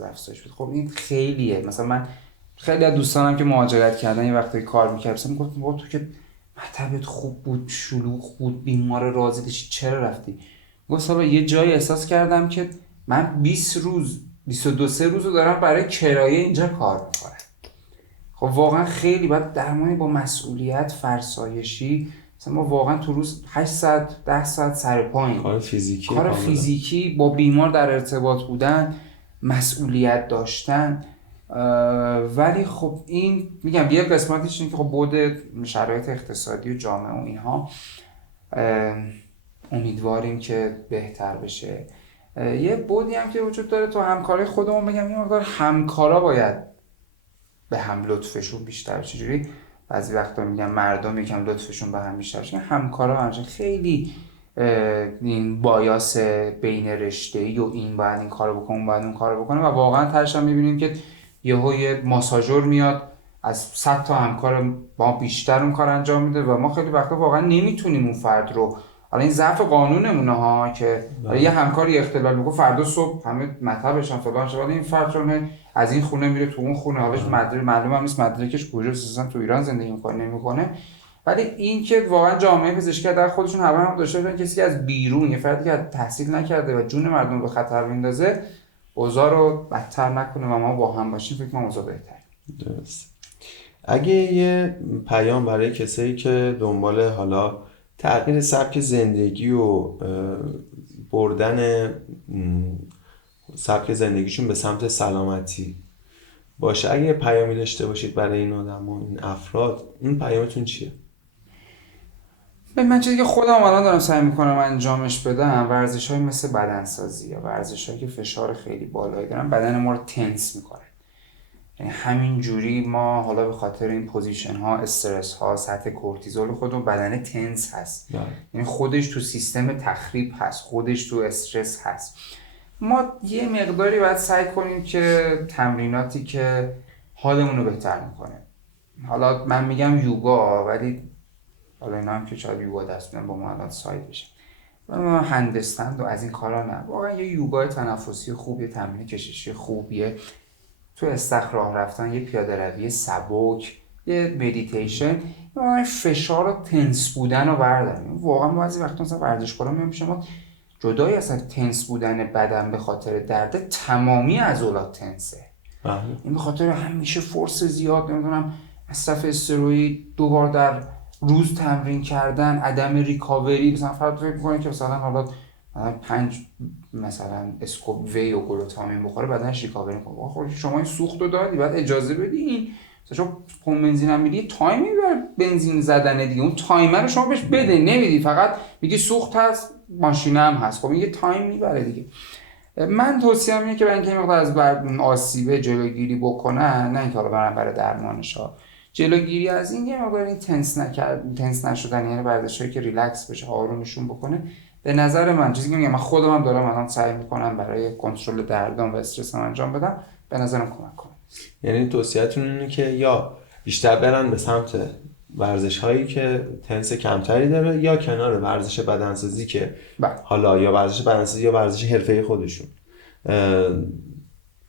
افزایش بده. خب این خیلیه. مثلا من خیلی از دوستانم که مهاجرت کردن یه وقتی کار می‌کردن مثلا میگفتم تو که مطبت خوب بود، شلوغ بود، بیمار راضی داشتی، چرا رفتی؟ گفتم یه جایی احساس کردم که من 20 روز 22-23 روز رو دارم برای کرایه اینجا کار میکنم. خب واقعا خیلی باید درمانی با مسئولیت فرسایشی، مثلا ما واقعا تو روز 8 ساعت 10 ساعت سر پایین کار فیزیکی با بیمار در ارتباط بودن، مسئولیت داشتن. ولی خب این میگم یه قسمتش اینه که خب بود شرایط اقتصادی و جامعه و اینها امیدواریم که بهتر بشه. یه بودی هم که وجود داره تو همکاری خودمون، بگم یه مقدار همکارا باید به هم لطفشون بیشتر. چجوری بعضی وقتا میگم مردم یکم لطفشون به هم بیشتر شه، همکارا همچنین خیلی این بایاس بین رشته‌ای و این باید این کارو بکنه اون باید اون کارو بکنه، و واقعا ترش هم میبینیم که یه ماساژور میاد از 100 تا همکار با بیشتر اون کار انجام میده و ما خیلی وقتا واقعا نمیتونیم اون فرد رو، حالا این ضعف قانونمونه ها که یه همکاری اختلال میکنه فردا صبح همه مطبش هم فلان شده، این فرد چون از این خونه میره تو اون خونه، حالش معلوم هم نیست مدرکش کجاست، اصلا تو ایران زندگی میکنه نمیکنه. ولی این که واقعا جامعه پزشکی در خودشون هم داشته باشن کسی از بیرون، یه فردی که تحصیل نکرده و جون مردم رو به خطر میندازه، اوضاع رو بدتر نکنه و ما با هم باشیم، فکر کنم اوضاع بهتره. درست. اگه یه پیام برای کسایی که دنبال حالا تغییر سبک زندگی و بردن سبک زندگیشون به سمت سلامتی باشه، اگه یه پیامی داشته باشید برای این آدم و این افراد، اون پیامتون چیه؟ من چیزی که خودم الان دارم سعی میکنم انجامش بدم، ورزش‌های مثل بدنسازی یا ورزش‌هایی که فشار خیلی بالایی دارن بدن ما رو تنس میکنه. یعنی همین جوری ما حالا به خاطر این پوزیشن ها، استرس ها، سطح کورتیزول خودمون بدن تنس هست، یعنی خودش تو سیستم تخریب هست، خودش تو استرس هست. ما یه مقداری باید سعی کنیم که تمریناتی که حالمون رو بهتر میکنه، حالا من میگم یوگا، ولی حالا اینا هم که شاید یوگا دست میدن با ما الان ساید بشه، ما هندستند و از این کارا نه، واقعا یه یوگای تنفسی خوب، یه تمرین کششی خوبیه، تو استخر راه رفتن، یه پیاده روی سبک، یه مدیتیشن، یه فشار و تنس بودن رو برداریم. واقعا بعضی وقتا مثلا ورزشکارا میگن شما جدای اصلا تنس بودن بدن به خاطر درد، تمامی عضلات تنسه. این به خاطر همیشه فرس زیاد، نمیدونم مصرف استروئید، 2 بار در روز تمرین کردن، عدم ریکاوری. مثلا فرض فکر می‌کنه که مثلا حالا 5 مثلا اسکوپ وی و گلوتامین بخوره بدنش ریکاوری کنه. خب شما این سوختو دادی، بعد اجازه بدی این مثلا پمپ بنزین هم میدی، تایمی بر بنزین زدن دیگه، اون تایمر رو شما بهش بده، نمیدی، فقط میگی سوخت هست ماشین هم هست، خب این یه تایم میبره دیگه. من توصیه‌ام اینه که برای اینکه مقدار از آسیب جلوگیری بکنن، نه اینکه حالا برای درمانش ها، جلوگیری از این یه مقدار این تنس نشدن، یعنی ورزشایی که ریلکس بشه، آرومشون بکنه. به نظر من چیزی که میگم، من خودم هم دارم الان سعی میکنم برای کنترل دردام و استرسم انجام بدم، به نظرم کمک کنه. یعنی توصیه‌تون اینه که یا بیشتر برن به سمت ورزش هایی که تنس کمتری داره، یا کنار ورزش بدنسازی که حالا یا ورزش بدنسازی یا ورزش حرفه‌ای خودشون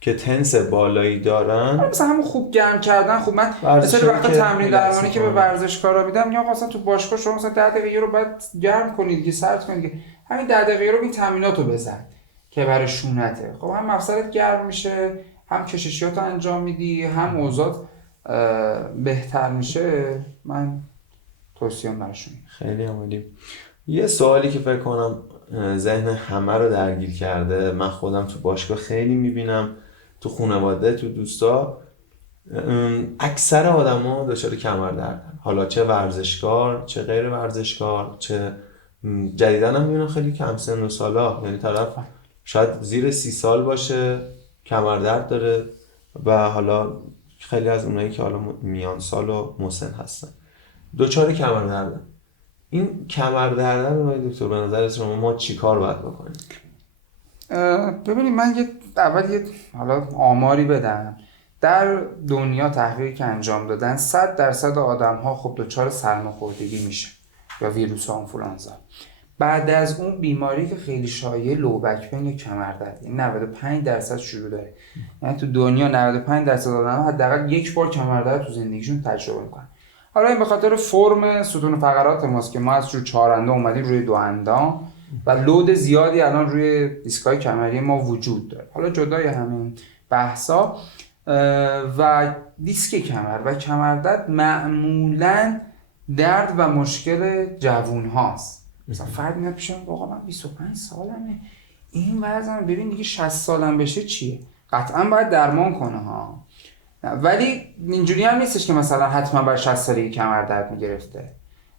که تنس بالایی دارن، مثلا همون خوب گرم کردن. خوب من مثلا وقتا تمرین درمانی که به ورزشکارا میدم، یا مثلا تو باشگاه شما مثلا 10 دقیقه رو بعد گرم کنید دیگه، سرد کنید دیگه، همین 10 دقیقه رو این تمریناتو بزن که برای شونته. خب هم مفصلت گرم میشه، هم کششیاتو انجام میدی، هم اوزات بهتر میشه، من توصیه براشون. خیلی عالی. یه سوالی که فکر کنم ذهن همه رو درگیر کرده، من خودم تو باشگاه خیلی میبینم، تو خانواده، تو دوستا، اکثر آدما دچار کمردردن، حالا چه ورزشکار چه غیر ورزشکار، چه جدیدن هم میبینم خیلی کم سن و سالا، یعنی طرف شاید زیر 30 سال باشه کمردرد داره و حالا خیلی از اونایی که حالا میان سال و مسن هستن دچار کمردردن. این کمردردن رو دکتر به نظر شما ما چی کار باید بکنیم؟ ببینید من اول یه حالا آماری بدم. در دنیا تحقیقی که انجام دادن 100% آدم ها خب دچار سرماخوردگی میشه یا ویروس آنفولانزا. بعد از اون بیماری که خیلی شایع لو بک پین یا کمردرد، این 95% شروع داره. یعنی تو دنیا 95% آدم ها حداقل یک بار کمردرد تو زندگیشون تجربه میکنن. حالا این به خاطر فرم ستون فقرات ماست که ما از رو 4 اندام اومدیم روی 2 اندام و لود زیادی الان روی دیسکای کمری ما وجود داره. حالا جدای همین بحثا و دیسک کمر و کمردرد معمولاً درد و مشکل جوون هاست. مثلا فرد میاد پیشم آقا من 25 سالمه این وزنم، ببین دیگه 60 سالم بشه چیه؟ قطعا باید درمان کنه ها. ولی اینجوری هم نیستش که مثلا حتما باید 60 سالگی کمردرد میگرفته.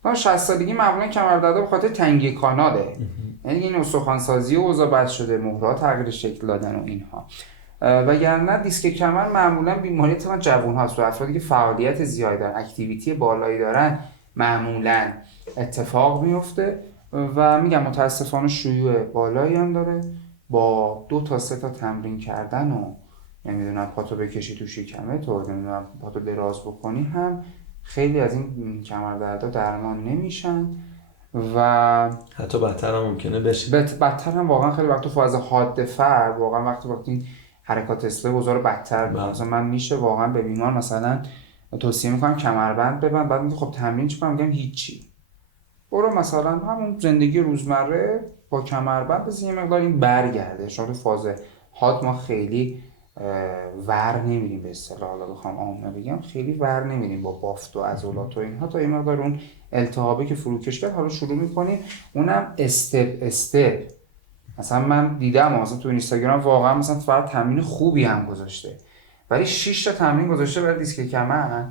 ما 60 سالگی معمولا کمردرد به خاطر تنگی کاناله، یعنی این استخوان‌سازی اوضاع بد شده، مهرات تغییر شکل دادن و اینها. وگرنه دیسک کمر معمولا بیماری تمام جوان هاست و افرادی که فعالیت زیادی دارن، اکتیویتی بالایی دارن معمولا اتفاق میفته و میگم متاسفانه شیوع بالایی هم داره. با 2 تا 3 تا تمرین کردن و نمیدونم پاتو بکشی تو شکمت و نمیدونم پاتو دراز بکنی هم خیلی از این کمردردها درمان نمیشن و حتی بدتر هم ممکنه بشه. بدتر هم واقعا خیلی وقت تو فاز حاد فر واقعا وقتی حرکات اسلو اوضاع بدتر میشه. مثلا من میشه واقعا به بیمار مثلا توصیه میکنم کمربند ببند، بعد میگه خب تمرین چیکار؟ میگم هیچی، برو مثلا همون زندگی روزمره با کمربند بزن یه مقدار این برگرده. چون تو فاز حاد ما خیلی ور نمیریم، به اصطلاح حالا بخوام عامه بگم خیلی ور نمیریم با بافت و عضلات و اینها تا یه مقدار اون التهابی که فروکش کرد حالا شروع میکنیم اونم استپ. مثلا من دیدم مثلا تو اینستاگرام واقعا مثلا فرد تمرین خوبی هم گذاشته ولی 6 تا تمرین گذاشته برای دیسک کمر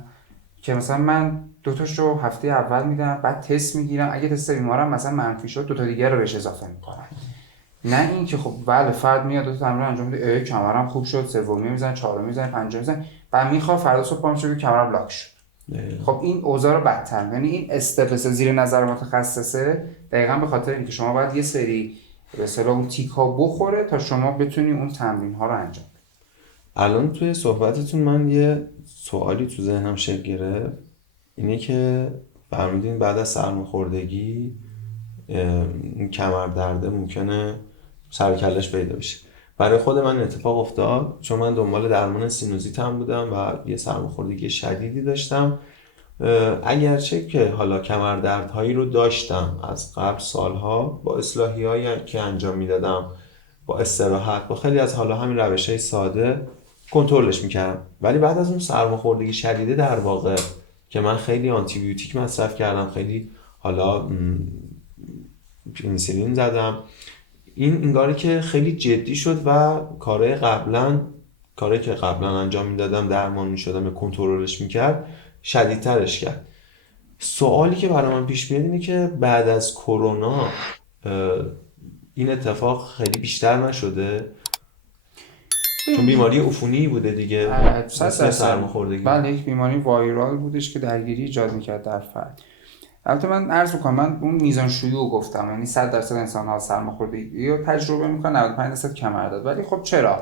که مثلا من 2 تاشو هفته اول میدم، بعد تست میگیرم، اگه تست بیمارم مثلا منفی شد 2 تا دیگه رو بهش اضافه میکنم. نه این که خب بله فرد میاد 2 تا تمرین انجام میده کمرم خوب شد، سومی میزنه، چهارمی میزنه، پنجمی میزنه، بعد میخواد فردا صبح پا میشه کمرم لاک شد. خب این اوضاع رو بدتر، یعنی این استپس زیر نظر متخصصه دقیقاً به خاطر اینکه شما باید یه سری به اصطلاح اون تیک ها بخوره تا شما بتونی اون تمرین ها رو انجام بدی. الان توی صحبتتون من یه سوالی تو ذهنم شکل گرفت، اینه که فرمودین بعد از سرماخوردگی کمردرده ممکنه سر و کلش پیدا بشه. برای خود من اتفاق افتاد چون من دنبال درمان سینوزیت هم بودم و یه سرماخوردگی شدیدی داشتم، اگرچه که حالا کمردردهایی رو داشتم از قبل سالها، با اصلاحی هایی که انجام میدادم، با استراحت، با خیلی از حالا همین روش‌های ساده کنترلش میکردم. ولی بعد از اون سرماخوردگی شدیده در واقع که من خیلی آنتی بیوتیک مصرف کردم، خیلی حالا پنیسیلین زدم، این انگاری که خیلی جدی شد و کاری که قبلا انجام میدادم درمان میشدم یا کنترلش میکرد شدیدترش کرد. سوالی که برای من پیش میاد اینه که بعد از کرونا این اتفاق خیلی بیشتر نشده؟ چون بیماری عفونی بوده دیگه، مثل سرماخوردگی. بله یک بیماری وایرال بودش که درگیری ایجاد میکرد در فرد. البته من عرض میکنم من اون میزان شیوع گفتم، یعنی 100% انسان ها سرماخوردگی رو تجربه میکنن، 95% کمردرد. ولی خب چرا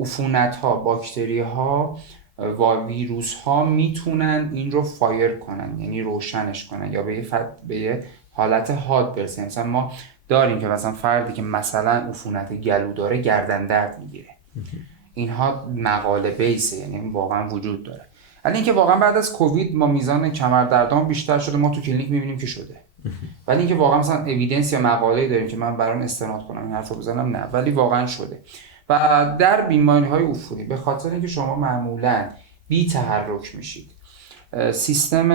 عفونت ها، باکتری ها و ویروس ها میتونن این رو فایر کنن، یعنی روشنش کنن یا به یه حالت حاد برسه. مثلا ما داریم که مثلا فردی که مثلا عفونت گلو داره گردن درد میگیره، اینها مقاله بیسه، یعنی واقعا وجود داره. ولی اینکه واقعا بعد از کووید ما میزان کمردردام بیشتر شده، ما تو کلینیک میبینیم که شده. ولی اینکه واقعا مثلا اوییدنس یا مقاله‌ای داریم که من برام استناد کنم این حرفو بزنم، نه، ولی واقعا شده. و در بیماری‌های عفونی به خاطر اینکه شما معمولاً بی تحرک میشید. سیستم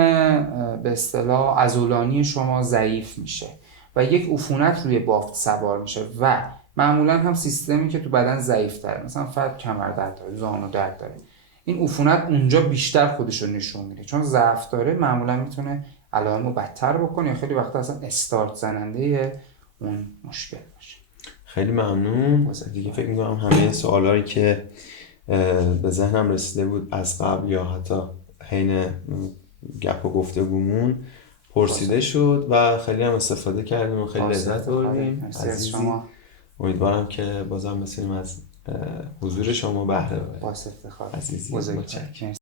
به اصطلاح عضلانی شما ضعیف میشه و یک عفونت روی بافت سوار میشه و معمولا هم سیستمی که تو بدن ضعیف تره، مثلا فرد کمر درد داره، زانو درد داره، این عفونت اونجا بیشتر خودش رو نشون میده، چون ضعف داره معمولا میتونه علائم رو بدتر بکنه یا خیلی وقتا اصلا استارت زننده اون مشکل باشه. خیلی ممنون. دیگه فکر میکنم همه سوالایی که به ذهنم رسیده بود از قبل یا حتی حین گپ و گفتگومون پرسیده شد و خیلی هم استفاده کردیم و خیلی لذت بردیم. عزیزی، امیدوارم که بازم بتونیم از حضور شما بهره ببریم. با افتخار. عزیزی، متشکرم.